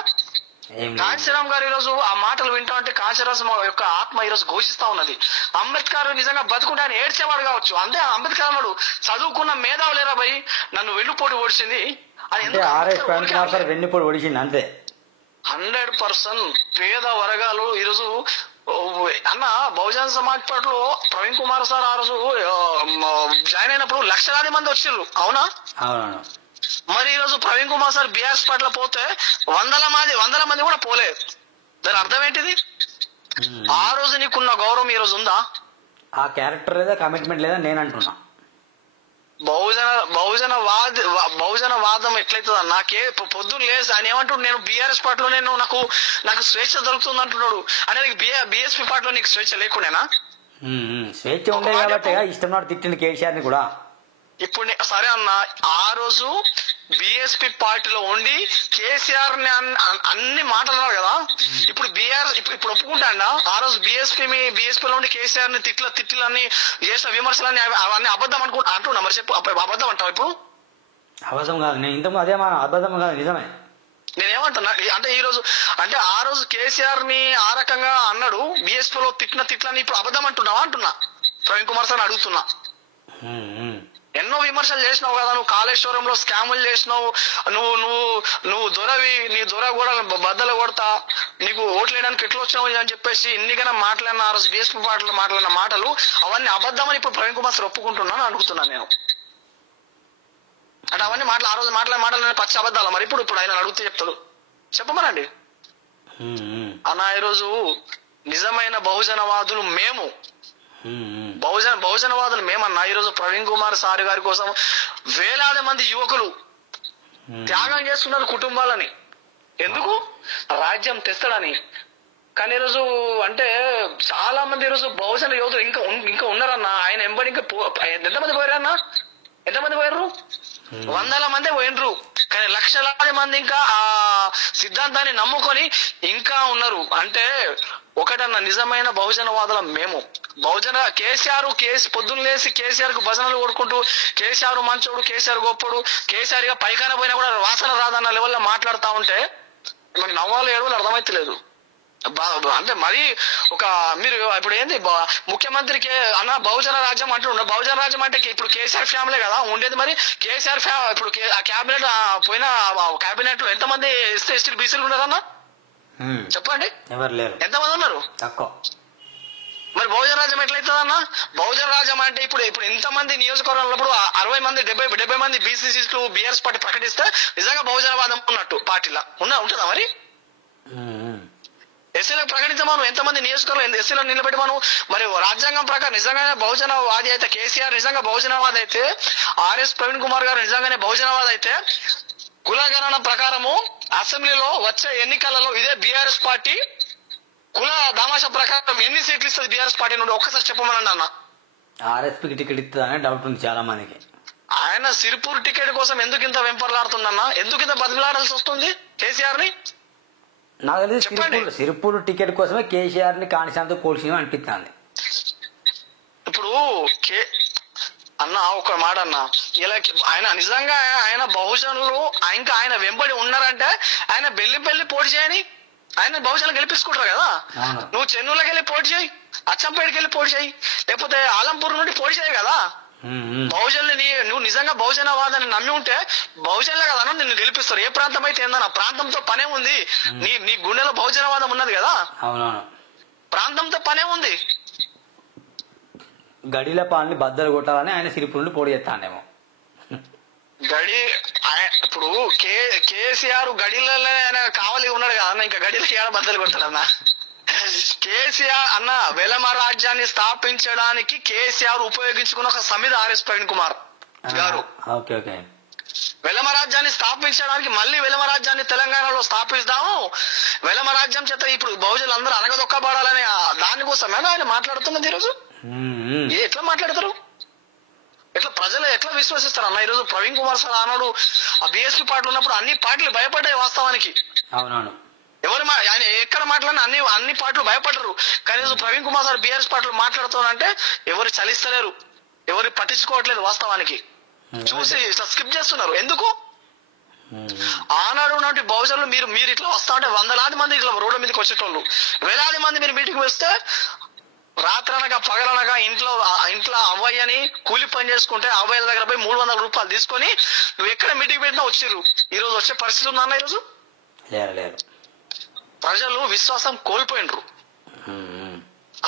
కాంశీరాం గారు ఈరోజు ఆ మాటలు వింటా ఉంటే కాంశీరాం యొక్క ఆత్మ ఈరోజు ఘోషిస్తా ఉన్నది. అంబేద్కర్ నిజంగా బతుకుంటే ఆయన ఏడ్చేవాడు కావచ్చు. అంతే అంబేద్కర్ అన్నాడు, చదువుకున్న మేధావు లేరా భయ్ నన్ను వెన్నుపోటు ఓడిచింది అని. 100% పేద వర్గాలు ఈరోజు అన్న బహుజన సమాజ్ పార్టీలో ప్రవీణ్ కుమార్ సార్ ఆ రోజు జాయిన్ అయినప్పుడు లక్షలాది మంది వచ్చారు, అవునా? మరి ఈ రోజు ప్రవీణ్ కుమార్ సార్ బీఆర్ఎస్ పార్టీలో పోతే వందల మంది కూడా పోలేదు. దాని అర్థం ఏంటిది? ఆ రోజు నీకున్న గౌరవం ఈ రోజు ఉందా? ఆ క్యారెక్టర్ లేదా కమిట్మెంట్ లేదా నేను అంటున్నా. బహుజన వాదం ఎట్లయితుంది నాకే పొద్దున్న లేదు ఆయన ఏమంటున్నాడు? నేను బీఆర్ఎస్ పార్టీలో నాకు స్వేచ్ఛ దొరుకుతుంది అంటున్నాడు. అనేది బీఎస్పీ పార్టీలో నీకు స్వేచ్ఛ లేకుండానా? స్వేచ్ఛ ఉండేది కాబట్టి ఇష్టం నాడు తిట్టింది కేసీఆర్ ని కూడా. ఇప్పుడు సరే అన్న, ఆ రోజు బిఎస్పీ పార్టీలో ఉండి కేసీఆర్ ని అన్ని మాట్లాడారు కదా. ఇప్పుడు ఇప్పుడు ఒప్పుకుంటాడా? ఆ రోజు బిఎస్పీలో ఉండి కేసీఆర్ ని తిట్లని చేసిన విమర్శలన్నీ అవన్నీ అబద్ధం అంటున్నా. మరి చెప్పు, అబద్ధం అంటావు? ఇప్పుడు అబద్ధం కాదు, నేను ఇంతకు అదే అబద్ధం కాదు, నిజమే. నేనేమంటున్నా అంటే ఈ రోజు అంటే ఆ రోజు కేసీఆర్ ని ఆ రకంగా అన్నాడు, బిఎస్పీలో తిట్లని ఇప్పుడు అబద్ధం అంటున్నావా అంటున్నా. ప్రవీణ్ కుమార్ సార్ అడుగుతున్నా. ఎన్నో విమర్శలు చేసినావు కదా, నువ్వు కాళేశ్వరంలో స్కాములు చేసినావు, నువ్వు దొరవి, నీ దొర కూడా బద్దలు కొడతా, నీకు ఓట్లేయడానికి ఎట్లా వచ్చినావు అని చెప్పేసి ఇన్నికైనా మాట్లాడిన ఆ రోజు బీఎస్పీ పార్టీలో మాట్లాడిన మాటలు అవన్నీ అబద్ధమని ఇప్పుడు ప్రవీణ్ కుమార్ సార్ ఒప్పుకుంటున్నాను అడుగుతున్నాను నేను. అంటే అవన్నీ ఆ రోజు మాటలు పచ్చి అబద్ధాలు. మరి ఇప్పుడు ఆయన అడిగితే చెప్తాడు, చెప్పమనండి అన్న. ఈరోజు నిజమైన బహుజనవాదులు మేము, బహుజనవాదులు మేమన్నా. ఈరోజు ప్రవీణ్ కుమార్ సార్ గారి కోసం వేలాది మంది యువకులు త్యాగం చేస్తున్నారు కుటుంబాలని. ఎందుకు? రాజ్యం తెస్తాడని. కానీ ఈరోజు అంటే చాలా మంది ఈరోజు బహుజన యోధులు ఇంకా ఉన్నారన్న. ఆయన ఎంబడి ఇంకా ఎంతమంది పోయారన్నా? ఎంతమంది పోయారు? వందల మంది పోయినరు. కానీ లక్షలాది మంది ఇంకా ఆ సిద్ధాంతాన్ని నమ్ముకొని ఇంకా ఉన్నారు. అంటే ఒకటన్నా నిజమైన బహుజనవాదులం మేము. కేసీఆర్ పొద్దున్న లేసి కేసీఆర్ కు భజనలు కొడుకుంటూ కేసీఆర్ మంచోడు, కేసీఆర్ గొప్పడు, కేసీఆర్ గా పైకాన పోయినా కూడా వాసన రాదన్న లెవెల్లో మాట్లాడుతా ఉంటే మనకు నవ్వాలి ఏడవలు అర్థమైతలేదు. అంటే మరి ఒక మీరు ఇప్పుడు ఏంది ముఖ్యమంత్రికి అన్న బహుజన రాజ్యం అంటుండ, బహుజన రాజ్యం అంటే ఇప్పుడు కేసీఆర్ ఫ్యామిలీ కదా ఉండేది. మరి కేసీఆర్ ఇప్పుడు ఆ క్యాబినెట్ పోయిన క్యాబినెట్ లో ఎంతమంది ఎస్టీలు బీసీలు ఉన్నారన్నా చెప్పండి? ఎవరు లేరు. ఎంతమంది ఉన్నారు? తక్కువ. మరి బహుజన రాజ్యం ఎట్లయితుందన్న? బహుజన రాజ్యం అంటే ఇప్పుడు ఎంతమంది నియోజకవర్గంలో 60 మంది 70 మంది బీసీ సీట్లు బీఆర్ఎస్ పార్టీ ప్రకటిస్తే నిజంగా బహుజనవాదం ఉన్నట్టు పార్టీలా ఉంటుందా? మరి ఎస్సీలకు ప్రకటించమను, ఎంతమంది నియోజకవర్గంలో ఎస్సీలను నిలబెట్టమను. మరి రాజ్యాంగం ప్రకారం నిజంగానే బహుజనవాది అయితే కేసీఆర్ నిజంగా బహుజనవాది అయితే, ఆర్ఎస్ ప్రవీణ్ కుమార్ గారు నిజంగానే బహుజనవాది అయితే కులగణన ప్రకారము అసెంబ్లీలో వచ్చే ఎన్నికలలో ఇదే బీఆర్ఎస్ పార్టీ కుల దామాషా ప్రకారం ఎన్ని సీట్లు ఇస్తుంది బీఆర్ఎస్ పార్టీ నుండి ఒక్కసారి చెప్పమనండి అన్న. ఆర్ఎస్పీకి టికెట్ ఇస్తుందనే డౌట్ ఉంది చాలా మందికి. ఆయన సిరిపూర్ టికెట్ కోసం ఎందుకు ఇంత వెంపర్లాడుతుందన్న? ఎందుకు ఇంత బదిలాడాల్సి వస్తుంది కేసీఆర్ ని? నాకు తెలిసి సిరిపూర్ టికెట్ కోసమే కేసీఆర్ ని కానిశాంతో పోల్చి అనిపిస్తుంది. ఇప్పుడు అన్న ఒక మాట అన్న, ఇలా ఆయన నిజంగా ఆయన బహుజనులు ఇంకా ఆయన వెంబడి ఉన్నారంటే ఆయన బెల్లిపల్లి పోటీ చేయని, ఆయన బహుజనులు గెలిపించుకుంటారు కదా. నువ్వు చెన్నూరులోకి వెళ్ళి పోటీ చేయి, అచ్చంపేటకి వెళ్ళి పోటీ చేయి, లేకపోతే ఆలంపూర్ నుండి పోటీ చేయి కదా. బహుజనులు నువ్వు నిజంగా బహుజనవాదాన్ని నమ్మి ఉంటే బహుజనులే కదా నిన్ను గెలిపిస్తారు. ఏ ప్రాంతం అయితే ఏందన్న, ప్రాంతంతో పనే ఉంది. నీ గుండెలో బహుజనవాదం ఉన్నది కదా, ప్రాంతంతో పనే ఉంది. గడిల పాలని బద్దలు కొట్టాలని ఆయన సిరిపూర్ నుండి పోటీ చేస్తానేమో. ఇప్పుడు కేసీఆర్ గడిలలో ఆయన కావాలి ఉన్నాడు కదా, ఇంకా గడిలకి ఏడ బద్దలు కొడతాడన్నా. కేసీఆర్ అన్న వెలమ రాజ్యాన్ని స్థాపించడానికి కేసీఆర్ ఉపయోగించుకున్న ఒక సమితి ఆర్ఎస్ ప్రవీణ్ కుమార్ గారు. వెలమ రాజ్యాన్ని స్థాపించడానికి మళ్ళీ వెలమ రాజ్యాన్ని తెలంగాణలో స్థాపిస్తాము, వెలమ రాజ్యం చేత ఇప్పుడు బహుజనులు అందరూ అనగదొక్కబడాలని దానికోసమేనా ఆయన మాట్లాడుతున్నది ఈరోజు? ఎట్లా మాట్లాడతారు? ప్రజలు ఎట్లా విశ్వసిస్తారు అన్న? ఈరోజు ప్రవీణ్ కుమార్ సార్ అన్నాడు ఆ బీఎస్పీ పార్టీలు ఉన్నప్పుడు అన్ని పార్టీలు భయపడ్డాయి వాస్తవానికి. అవునవును, ఆయన ఎక్కడ మాట్లాడినా అన్ని పార్టీలు భయపడరు. కానీ ప్రవీణ్ కుమార్ సార్ బీఆర్ఎస్ పార్టీలు మాట్లాడుతానంటే ఎవరు చలిస్తలేరు, ఎవరు పట్టించుకోవట్లేదు. వాస్తవానికి చూసి ఇట్లా స్కిప్ చేస్తున్నారు. ఎందుకు? ఆనాడు ఉన్నటువంటి బహుజనులు మీరు ఇట్లా వస్తా ఉంటే వందలాది మంది ఇట్లా రోడ్ల మీదకి వచ్చేటోళ్ళు, వేలాది మంది మీరు మీటింగ్ వస్తే రాత్రనగా పగలనగా ఇంట్లో అవ్వయ్యని కూలి పని చేసుకుంటే అవ్వయ్య దగ్గర పోయి 300 రూపాయలు తీసుకొని నువ్వు ఎక్కడ మీటింగ్ పెట్టినా వచ్చిర్రు. ఈ రోజు వచ్చే పరిస్థితి ఉందన్న? ఈరోజు ప్రజలు విశ్వాసం కోల్పోయినరు,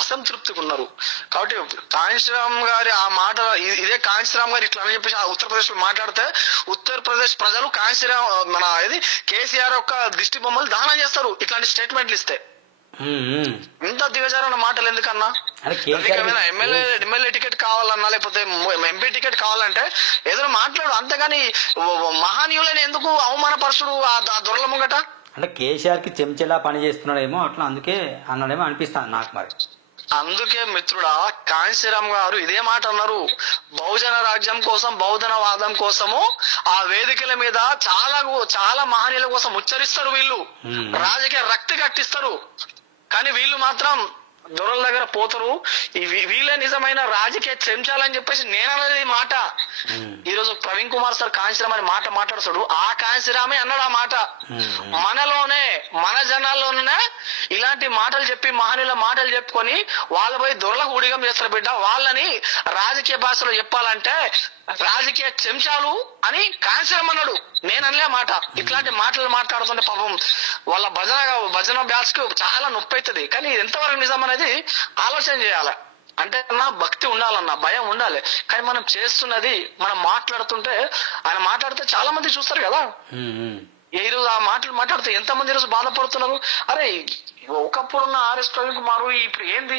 అసంతృప్తిగా ఉన్నారు. కాబట్టి కాంశీరామ్ గారి ఆ మాట ఇదే కాంశీరామ్ గారు ఇట్లా అని చెప్పేసి ఉత్తరప్రదేశ్ లో మాట్లాడితే ఉత్తరప్రదేశ్ ప్రజలు మన కేసీఆర్ యొక్క దిష్టి బొమ్మలు దానం చేస్తారు ఇట్లాంటి స్టేట్మెంట్లు ఇస్తే. ఇంత దిగజారన్న మాటలు ఎందుకన్నా? ఎమ్మెల్యే టికెట్ కావాలన్నా లేకపోతే ఎంపీ టికెట్ కావాలంటే ఏదైనా మాట్లాడు, అంతేగాని మహానీయులని ఎందుకు అవమానపరచుడు ఆ దొరల ముంగట? అంటే కేసీఆర్ కి చెంచెలా పని చేస్తున్నాడేమో, అట్లా అందుకే అన్నాడేమో అనిపిస్తాను నాకు. మరి అందుకే మిత్రుడా కాంశీరామ్ గారు ఇదే మాట అన్నారు. బహుజన రాజ్యం కోసం బహుజనవాదం కోసము ఆ వేదికల మీద చాలా మహనీయుల కోసం ఉచ్చరిస్తారు వీళ్ళు, రాజకీయ రక్తి కట్టిస్తారు. కానీ వీళ్ళు మాత్రం దొరల దగ్గర పోతారు. వీళ్ళే నిజమైన రాజకీయ చెంచాలని చెప్పేసి నేనన్నది మాట. ఈ రోజు ప్రవీణ్ కుమార్ సార్ కాంశీరామ్ అని మాట మాట్లాడుతాడు, ఆ కాంశీరామే అన్నాడు ఆ మాట. మనలోనే మన జనాల్లోనే ఇలాంటి మాటలు చెప్పి మహనీయుల మాటలు చెప్పుకొని వాళ్ళ పోయి దొరలకు ఉడిగం చేస్తారు బిడ్డ. వాళ్ళని రాజకీయ భాషలో చెప్పాలంటే రాజకీయ చెంచాలు అని కాంశీరామ్ అన్నాడు, నేనలే మాట. ఇట్లాంటి మాటలు మాట్లాడుతుంటే పాపం వాళ్ళ భజన బ్యాచ్ కు చాలా నొప్పి అవుతుంది. కానీ ఎంతవరకు నిజం అనేది ఆలోచన చేయాలి. అంటే అన్న భక్తి ఉండాలన్న, భయం ఉండాలి. కానీ మనం చేస్తున్నది, మనం మాట్లాడుతుంటే ఆయన మాట్లాడితే చాలా మంది చూస్తారు కదా. ఈ రోజు ఆ మాటలు మాట్లాడితే ఎంతమంది ఈరోజు బాధపడుతున్నారు. అరే ఒకప్పుడున్న ఆర్ఎస్ ప్రవీణ్ కుమార్ ఇప్పుడు ఏంది?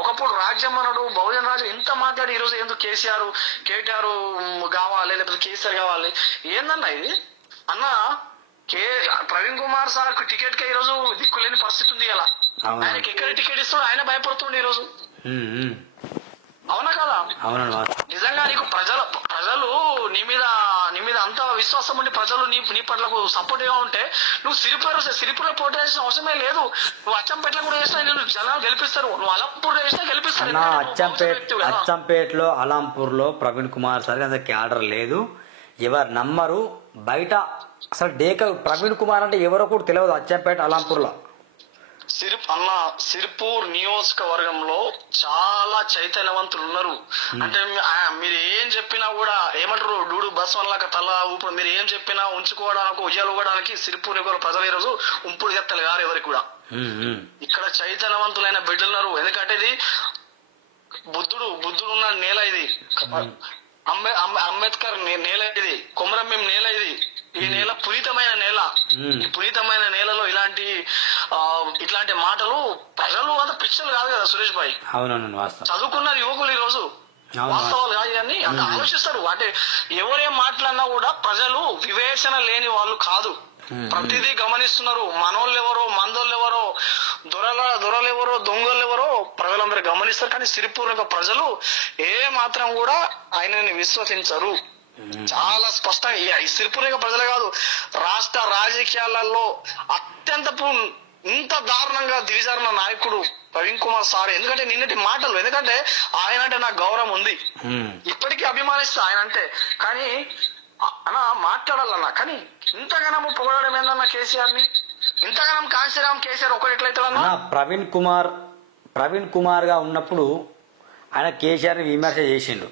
ఒకప్పుడు రాజ్యం అన్నాడు, బహుజన రాజ్యం ఇంత మాట్లాడి ఈ రోజు ఎందుకు కేటీఆర్ కావాలి లేకపోతే కేసీఆర్ కావాలి? ఏందన్నా ఇది అన్న? ప్రవీణ్ కుమార్ సార్ టికెట్ కి ఈ రోజు దిక్కులేని పరిస్థితి ఉంది. ఇలా ఆయనకి ఎక్కడ టికెట్ ఇస్తాడు ఆయన భయపడుతుండే ఈ రోజు. అవునా కదా? అవునండి నిజంగా నీకు ప్రజలు నీ మీద అంత విశ్వాసం ఉండి ప్రజలు నీ పట్లకు సపోర్ట్ గా ఉంటే నువ్వు సిరిపురలో పోటీ చేసిన అవసరమే లేదు. నువ్వు అచ్చంపేటలో కూడా చేసినా నేను జనాలు గెలిపిస్తారు, నువ్వు అలంపూర్ చేసినా గెలిపిస్తారు. అచ్చంపేటలో అలంపూర్లో ప్రవీణ్ కుమార్ సార్ అంత క్యాడర్ లేదు, ఎవరు నమ్మరు. బయట అసలు ప్రవీణ్ కుమార్ అంటే ఎవరో కూడా తెలియదు అచ్చంపేట అలంపూర్లో. సిరిపూర్ నియోజకవర్గంలో చాలా చైతన్యవంతులు ఉన్నారు. అంటే మీరు ఏం చెప్పినా కూడా ఏమంటారు, డూడు బస్ వల్ల తల ఊపు, మీరు ఏం చెప్పినా ఉంచుకోవడానికి ఉయ్యాలుకోవడానికి సిరిపూర్ ప్రజలు ఈరోజు ఉంపుడు చెత్తలు గారు ఎవరికి కూడా. ఇక్కడ చైతన్యవంతులైన బిడ్డలున్నారు. ఎందుకంటే ఇది బుద్ధుడు ఉన్న నేల ఇది, అంబేద్కర్ నేల ఇది, కొమరంభీం నేల ఇది. ఈ నేల పునీతమైన నేల. ఈ పునీతమైన నేలలో ఇట్లాంటి మాటలు ప్రజలు అంత పిచ్చలు కాదు కదా సురేష్ భాయ్. చదువుకున్న యువకులు ఈ రోజు వాస్తవాలు కాదు అని అంత ఆలోచిస్తారు. అంటే ఎవరేం మాట్లాడినా కూడా ప్రజలు వివేచన లేని వాళ్ళు కాదు, ప్రతిదీ గమనిస్తున్నారు. మనోళ్ళు ఎవరో, మందోళ్ళు ఎవరో, దొరలెవరో, దొంగలు ఎవరో ప్రజలందరూ గమనిస్తారు. కానీ సిరిపూర్ ప్రజలు ఏ మాత్రం కూడా ఆయనని విశ్వసించరు. చాలా స్పష్టంగా ఈ సిరిపూర్ ప్రజలే కాదు, రాష్ట్ర రాజకీయాలలో అత్యంత ఇంత దారుణంగా దిగజారిన నాయకుడు ప్రవీణ్ కుమార్ సార్. ఎందుకంటే నిన్నటి మాటలు, ఎందుకంటే ఆయన అంటే నాకు గౌరవం ఉంది, ఇప్పటికీ అభిమానిస్తా ఆయన అంటే. కానీ అన్న మాట్లాడాలన్నా, కానీ ఇంతగానో పొగడడం ఏందన్నా కేసీఆర్ ని, ఇంతగానం కాంశీరామ్ కేసీఆర్ ఒకటి ఎట్లయితే ప్రవీణ్ కుమార్ గా ఉన్నప్పుడు ఆయన కేసీఆర్ ని విమర్శ చేసిండు.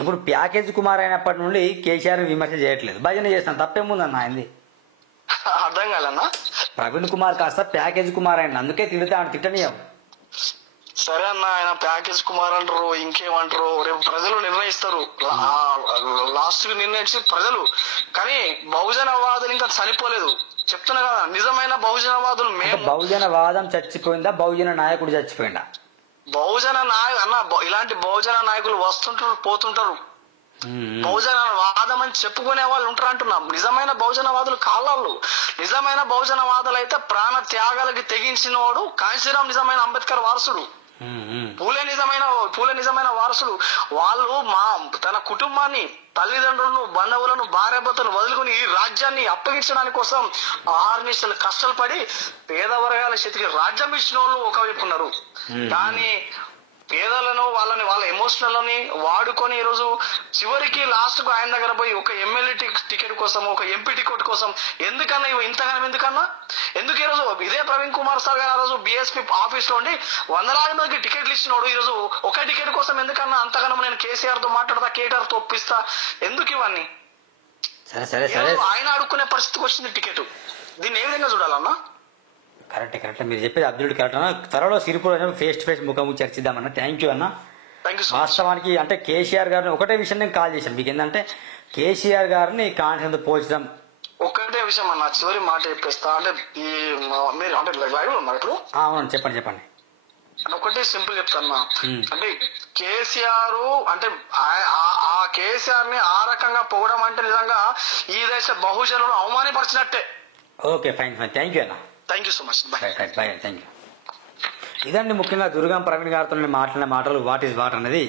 ఇప్పుడు ప్యాకేజ్ కుమార్ అయినప్పటి నుండి కేసీఆర్ ని విమర్శ చేయట్లేదు, భజన చేస్తాను. తప్పేముందన్న ఆయనది? అర్థం కాదన్నా. ప్రవీణ్ కుమార్ కాస్త ప్యాకేజ్ కుమార్ అయిన, అందుకే తిట్టనీయం. సరే అన్న, ఆయన ప్యాకేజ్ కుమార్ అంటారు, ఇంకేమంటారు, రేపు ప్రజలు నిర్ణయిస్తారు. లాస్ట్ కి నిర్ణయించి ప్రజలు. కానీ బహుజనవాదులు ఇంకా చనిపోలేదు, చెప్తున్నా కదా. నిజమైన బహుజనవాదులు బహుజనవాదం చచ్చిపోయిందా, బహుజన నాయకుడు చచ్చిపోయిందా? ఇలాంటి బహుజన నాయకులు వస్తుంటారు, పోతుంటారు. బహుజన వాదం అని చెప్పుకునే వాళ్ళు ఉంటారు అంటున్నాం. నిజమైన బహుజనవాదులు కాళ్ళు. నిజమైన బహుజనవాదులు అయితే ప్రాణ త్యాగాలకి తెగించిన వాడు కాంశీరామ్ నిజమైన అంబేద్కర్ వారసుడు, పూలే నిజమైన వారసుడు. వాళ్ళు తన కుటుంబాన్ని, తల్లిదండ్రులను, బంధువులను, భార్యాభర్తలు వదులుకుని ఈ రాజ్యాన్ని అప్పగించడానికి కోసం 6 నిమిషాలు కష్టాలు పడి పేద వర్గాల చేతికి రాజ్యం ఇచ్చిన వాళ్ళు ఒకవైపు ఉన్నారు. కానీ పేదలను వాళ్ళ ఎమోషనల్ అని వాడుకొని ఈరోజు చివరికి లాస్ట్ కు ఆయన దగ్గర పోయి ఒక ఎమ్మెల్యే టికెట్ కోసం, ఒక ఎంపీ టికెట్ కోసం ఎందుకన్నా ఇంతగానం ఎందుకు ఈరోజు ఇదే ప్రవీణ్ కుమార్ సార్ గారు ఆ రోజు బిఎస్పీ ఆఫీస్ లో ఉండి 100,000 మందికి టికెట్లు ఇచ్చినోడు ఈరోజు ఒక టికెట్ కోసం ఎందుకన్నా అంతగానం నేను కేసీఆర్ తో మాట్లాడతా, కేటీఆర్ తో ఒప్పిస్తా, ఎందుకు ఇవన్నీ? ఆయన అడుక్కునే పరిస్థితికి వచ్చింది టికెట్. దీన్ని ఏ విధంగా చూడాలన్నా? కరెక్ట్ మీరు చెప్పేది అబ్దుల్ కరెక్ట్ అన్న. త్వరలో సిరిపూర్ ఫేస్ టు ఫేస్ ముఖము చర్చిద్దామన్న. థ్యాంక్ యూ అన్న. వాస్తవానికి అంటే కేసీఆర్ గారిని ఒకటే విషయం నేను కాల్ చేశాను మీకు, ఏంటంటే కేసీఆర్ గారిని కాన్సెప్ట్ పోల్చడం. ఒకటే విషయం అన్న, చివరి మాట చెప్పేస్తా. అంటే మీరు అంటే లైవ్ లో ఉన్నారు ఇప్పుడు? అవును, చెప్పండి. ఒకటి సింపుల్ చెప్తాను. అంటే కేసీఆర్ అంటే ఆ కేసీఆర్ ని ఆ రకంగా పొగడం అంటే నిజంగా ఈ దేశ బహుజనులను అవమానపరిచినట్టే. Okay, fine. థ్యాంక్ యూ అన్న. Thank you so much. Bye. Thank you. ఇదండి ముఖ్యంగా దుర్గం ప్రవీణ్ గారితో మాట్లాడిన మాటలు. వాట్ ఈజ్ వాట్ అనేది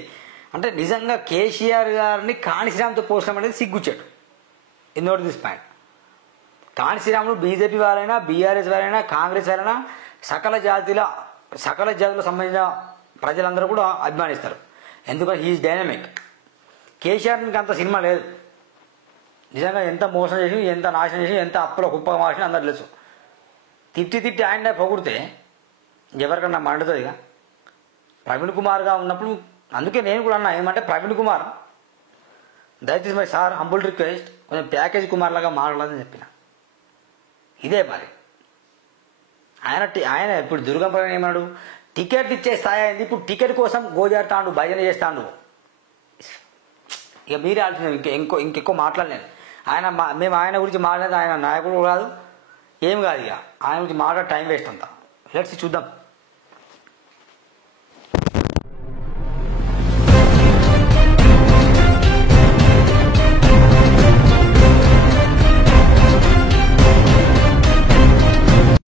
అంటే నిజంగా కేసీఆర్ గారిని కాణిశ్రామ్తో పోల్చడం అనేది సిగ్గుచ్చాడు. Note this point. కాణిశ్రామ్ను బీజేపీ వారైనా, బీఆర్ఎస్ వారైనా, కాంగ్రెస్ వారైనా సకల జాతులకు సంబంధించిన ప్రజలందరూ కూడా అభిమానిస్తారు. ఎందుకంటే హీఈస్ డైనమిక్. కేసీఆర్కి అంత సినిమా లేదు. నిజంగా ఎంత మోసం చేసి, ఎంత నాశనం చేసి, ఎంత అప్పుల కుప్ప మార్చిన అందరు తెలుసు. తిట్టి ఆయన పొగిడితే ఎవరికన్నా మండుతుంది ఇక. ప్రవీణ్ కుమార్గా ఉన్నప్పుడు అందుకే నేను కూడా అన్నా ఏమంటే, ప్రవీణ్ కుమార్ దయచేసి మై సార్ హంబుల్ రిక్వెస్ట్, కొంచెం ప్యాకేజ్ కుమార్ లాగా మాట్లాడదని చెప్పిన. ఇదే మరి ఆయన ఇప్పుడు దుర్గం ప్రవీణ్ ఏమన్నాడు, టికెట్ ఇచ్చే స్థాయి అయింది, ఇప్పుడు టికెట్ కోసం గోజాడుతాడు, భజన చేస్తాడు. ఇక మీరే ఆలోచన. ఇంకెక్కువ మాట్లాడలేను. మేము ఆయన గురించి మాట్లాడేది, ఆయన నాయకుడు కాదు, ఏం కాదు. ఇక ఆయన గురించి మాట్లాడే టైం వేస్ట్ అంతా. లెట్స్ చూద్దాం.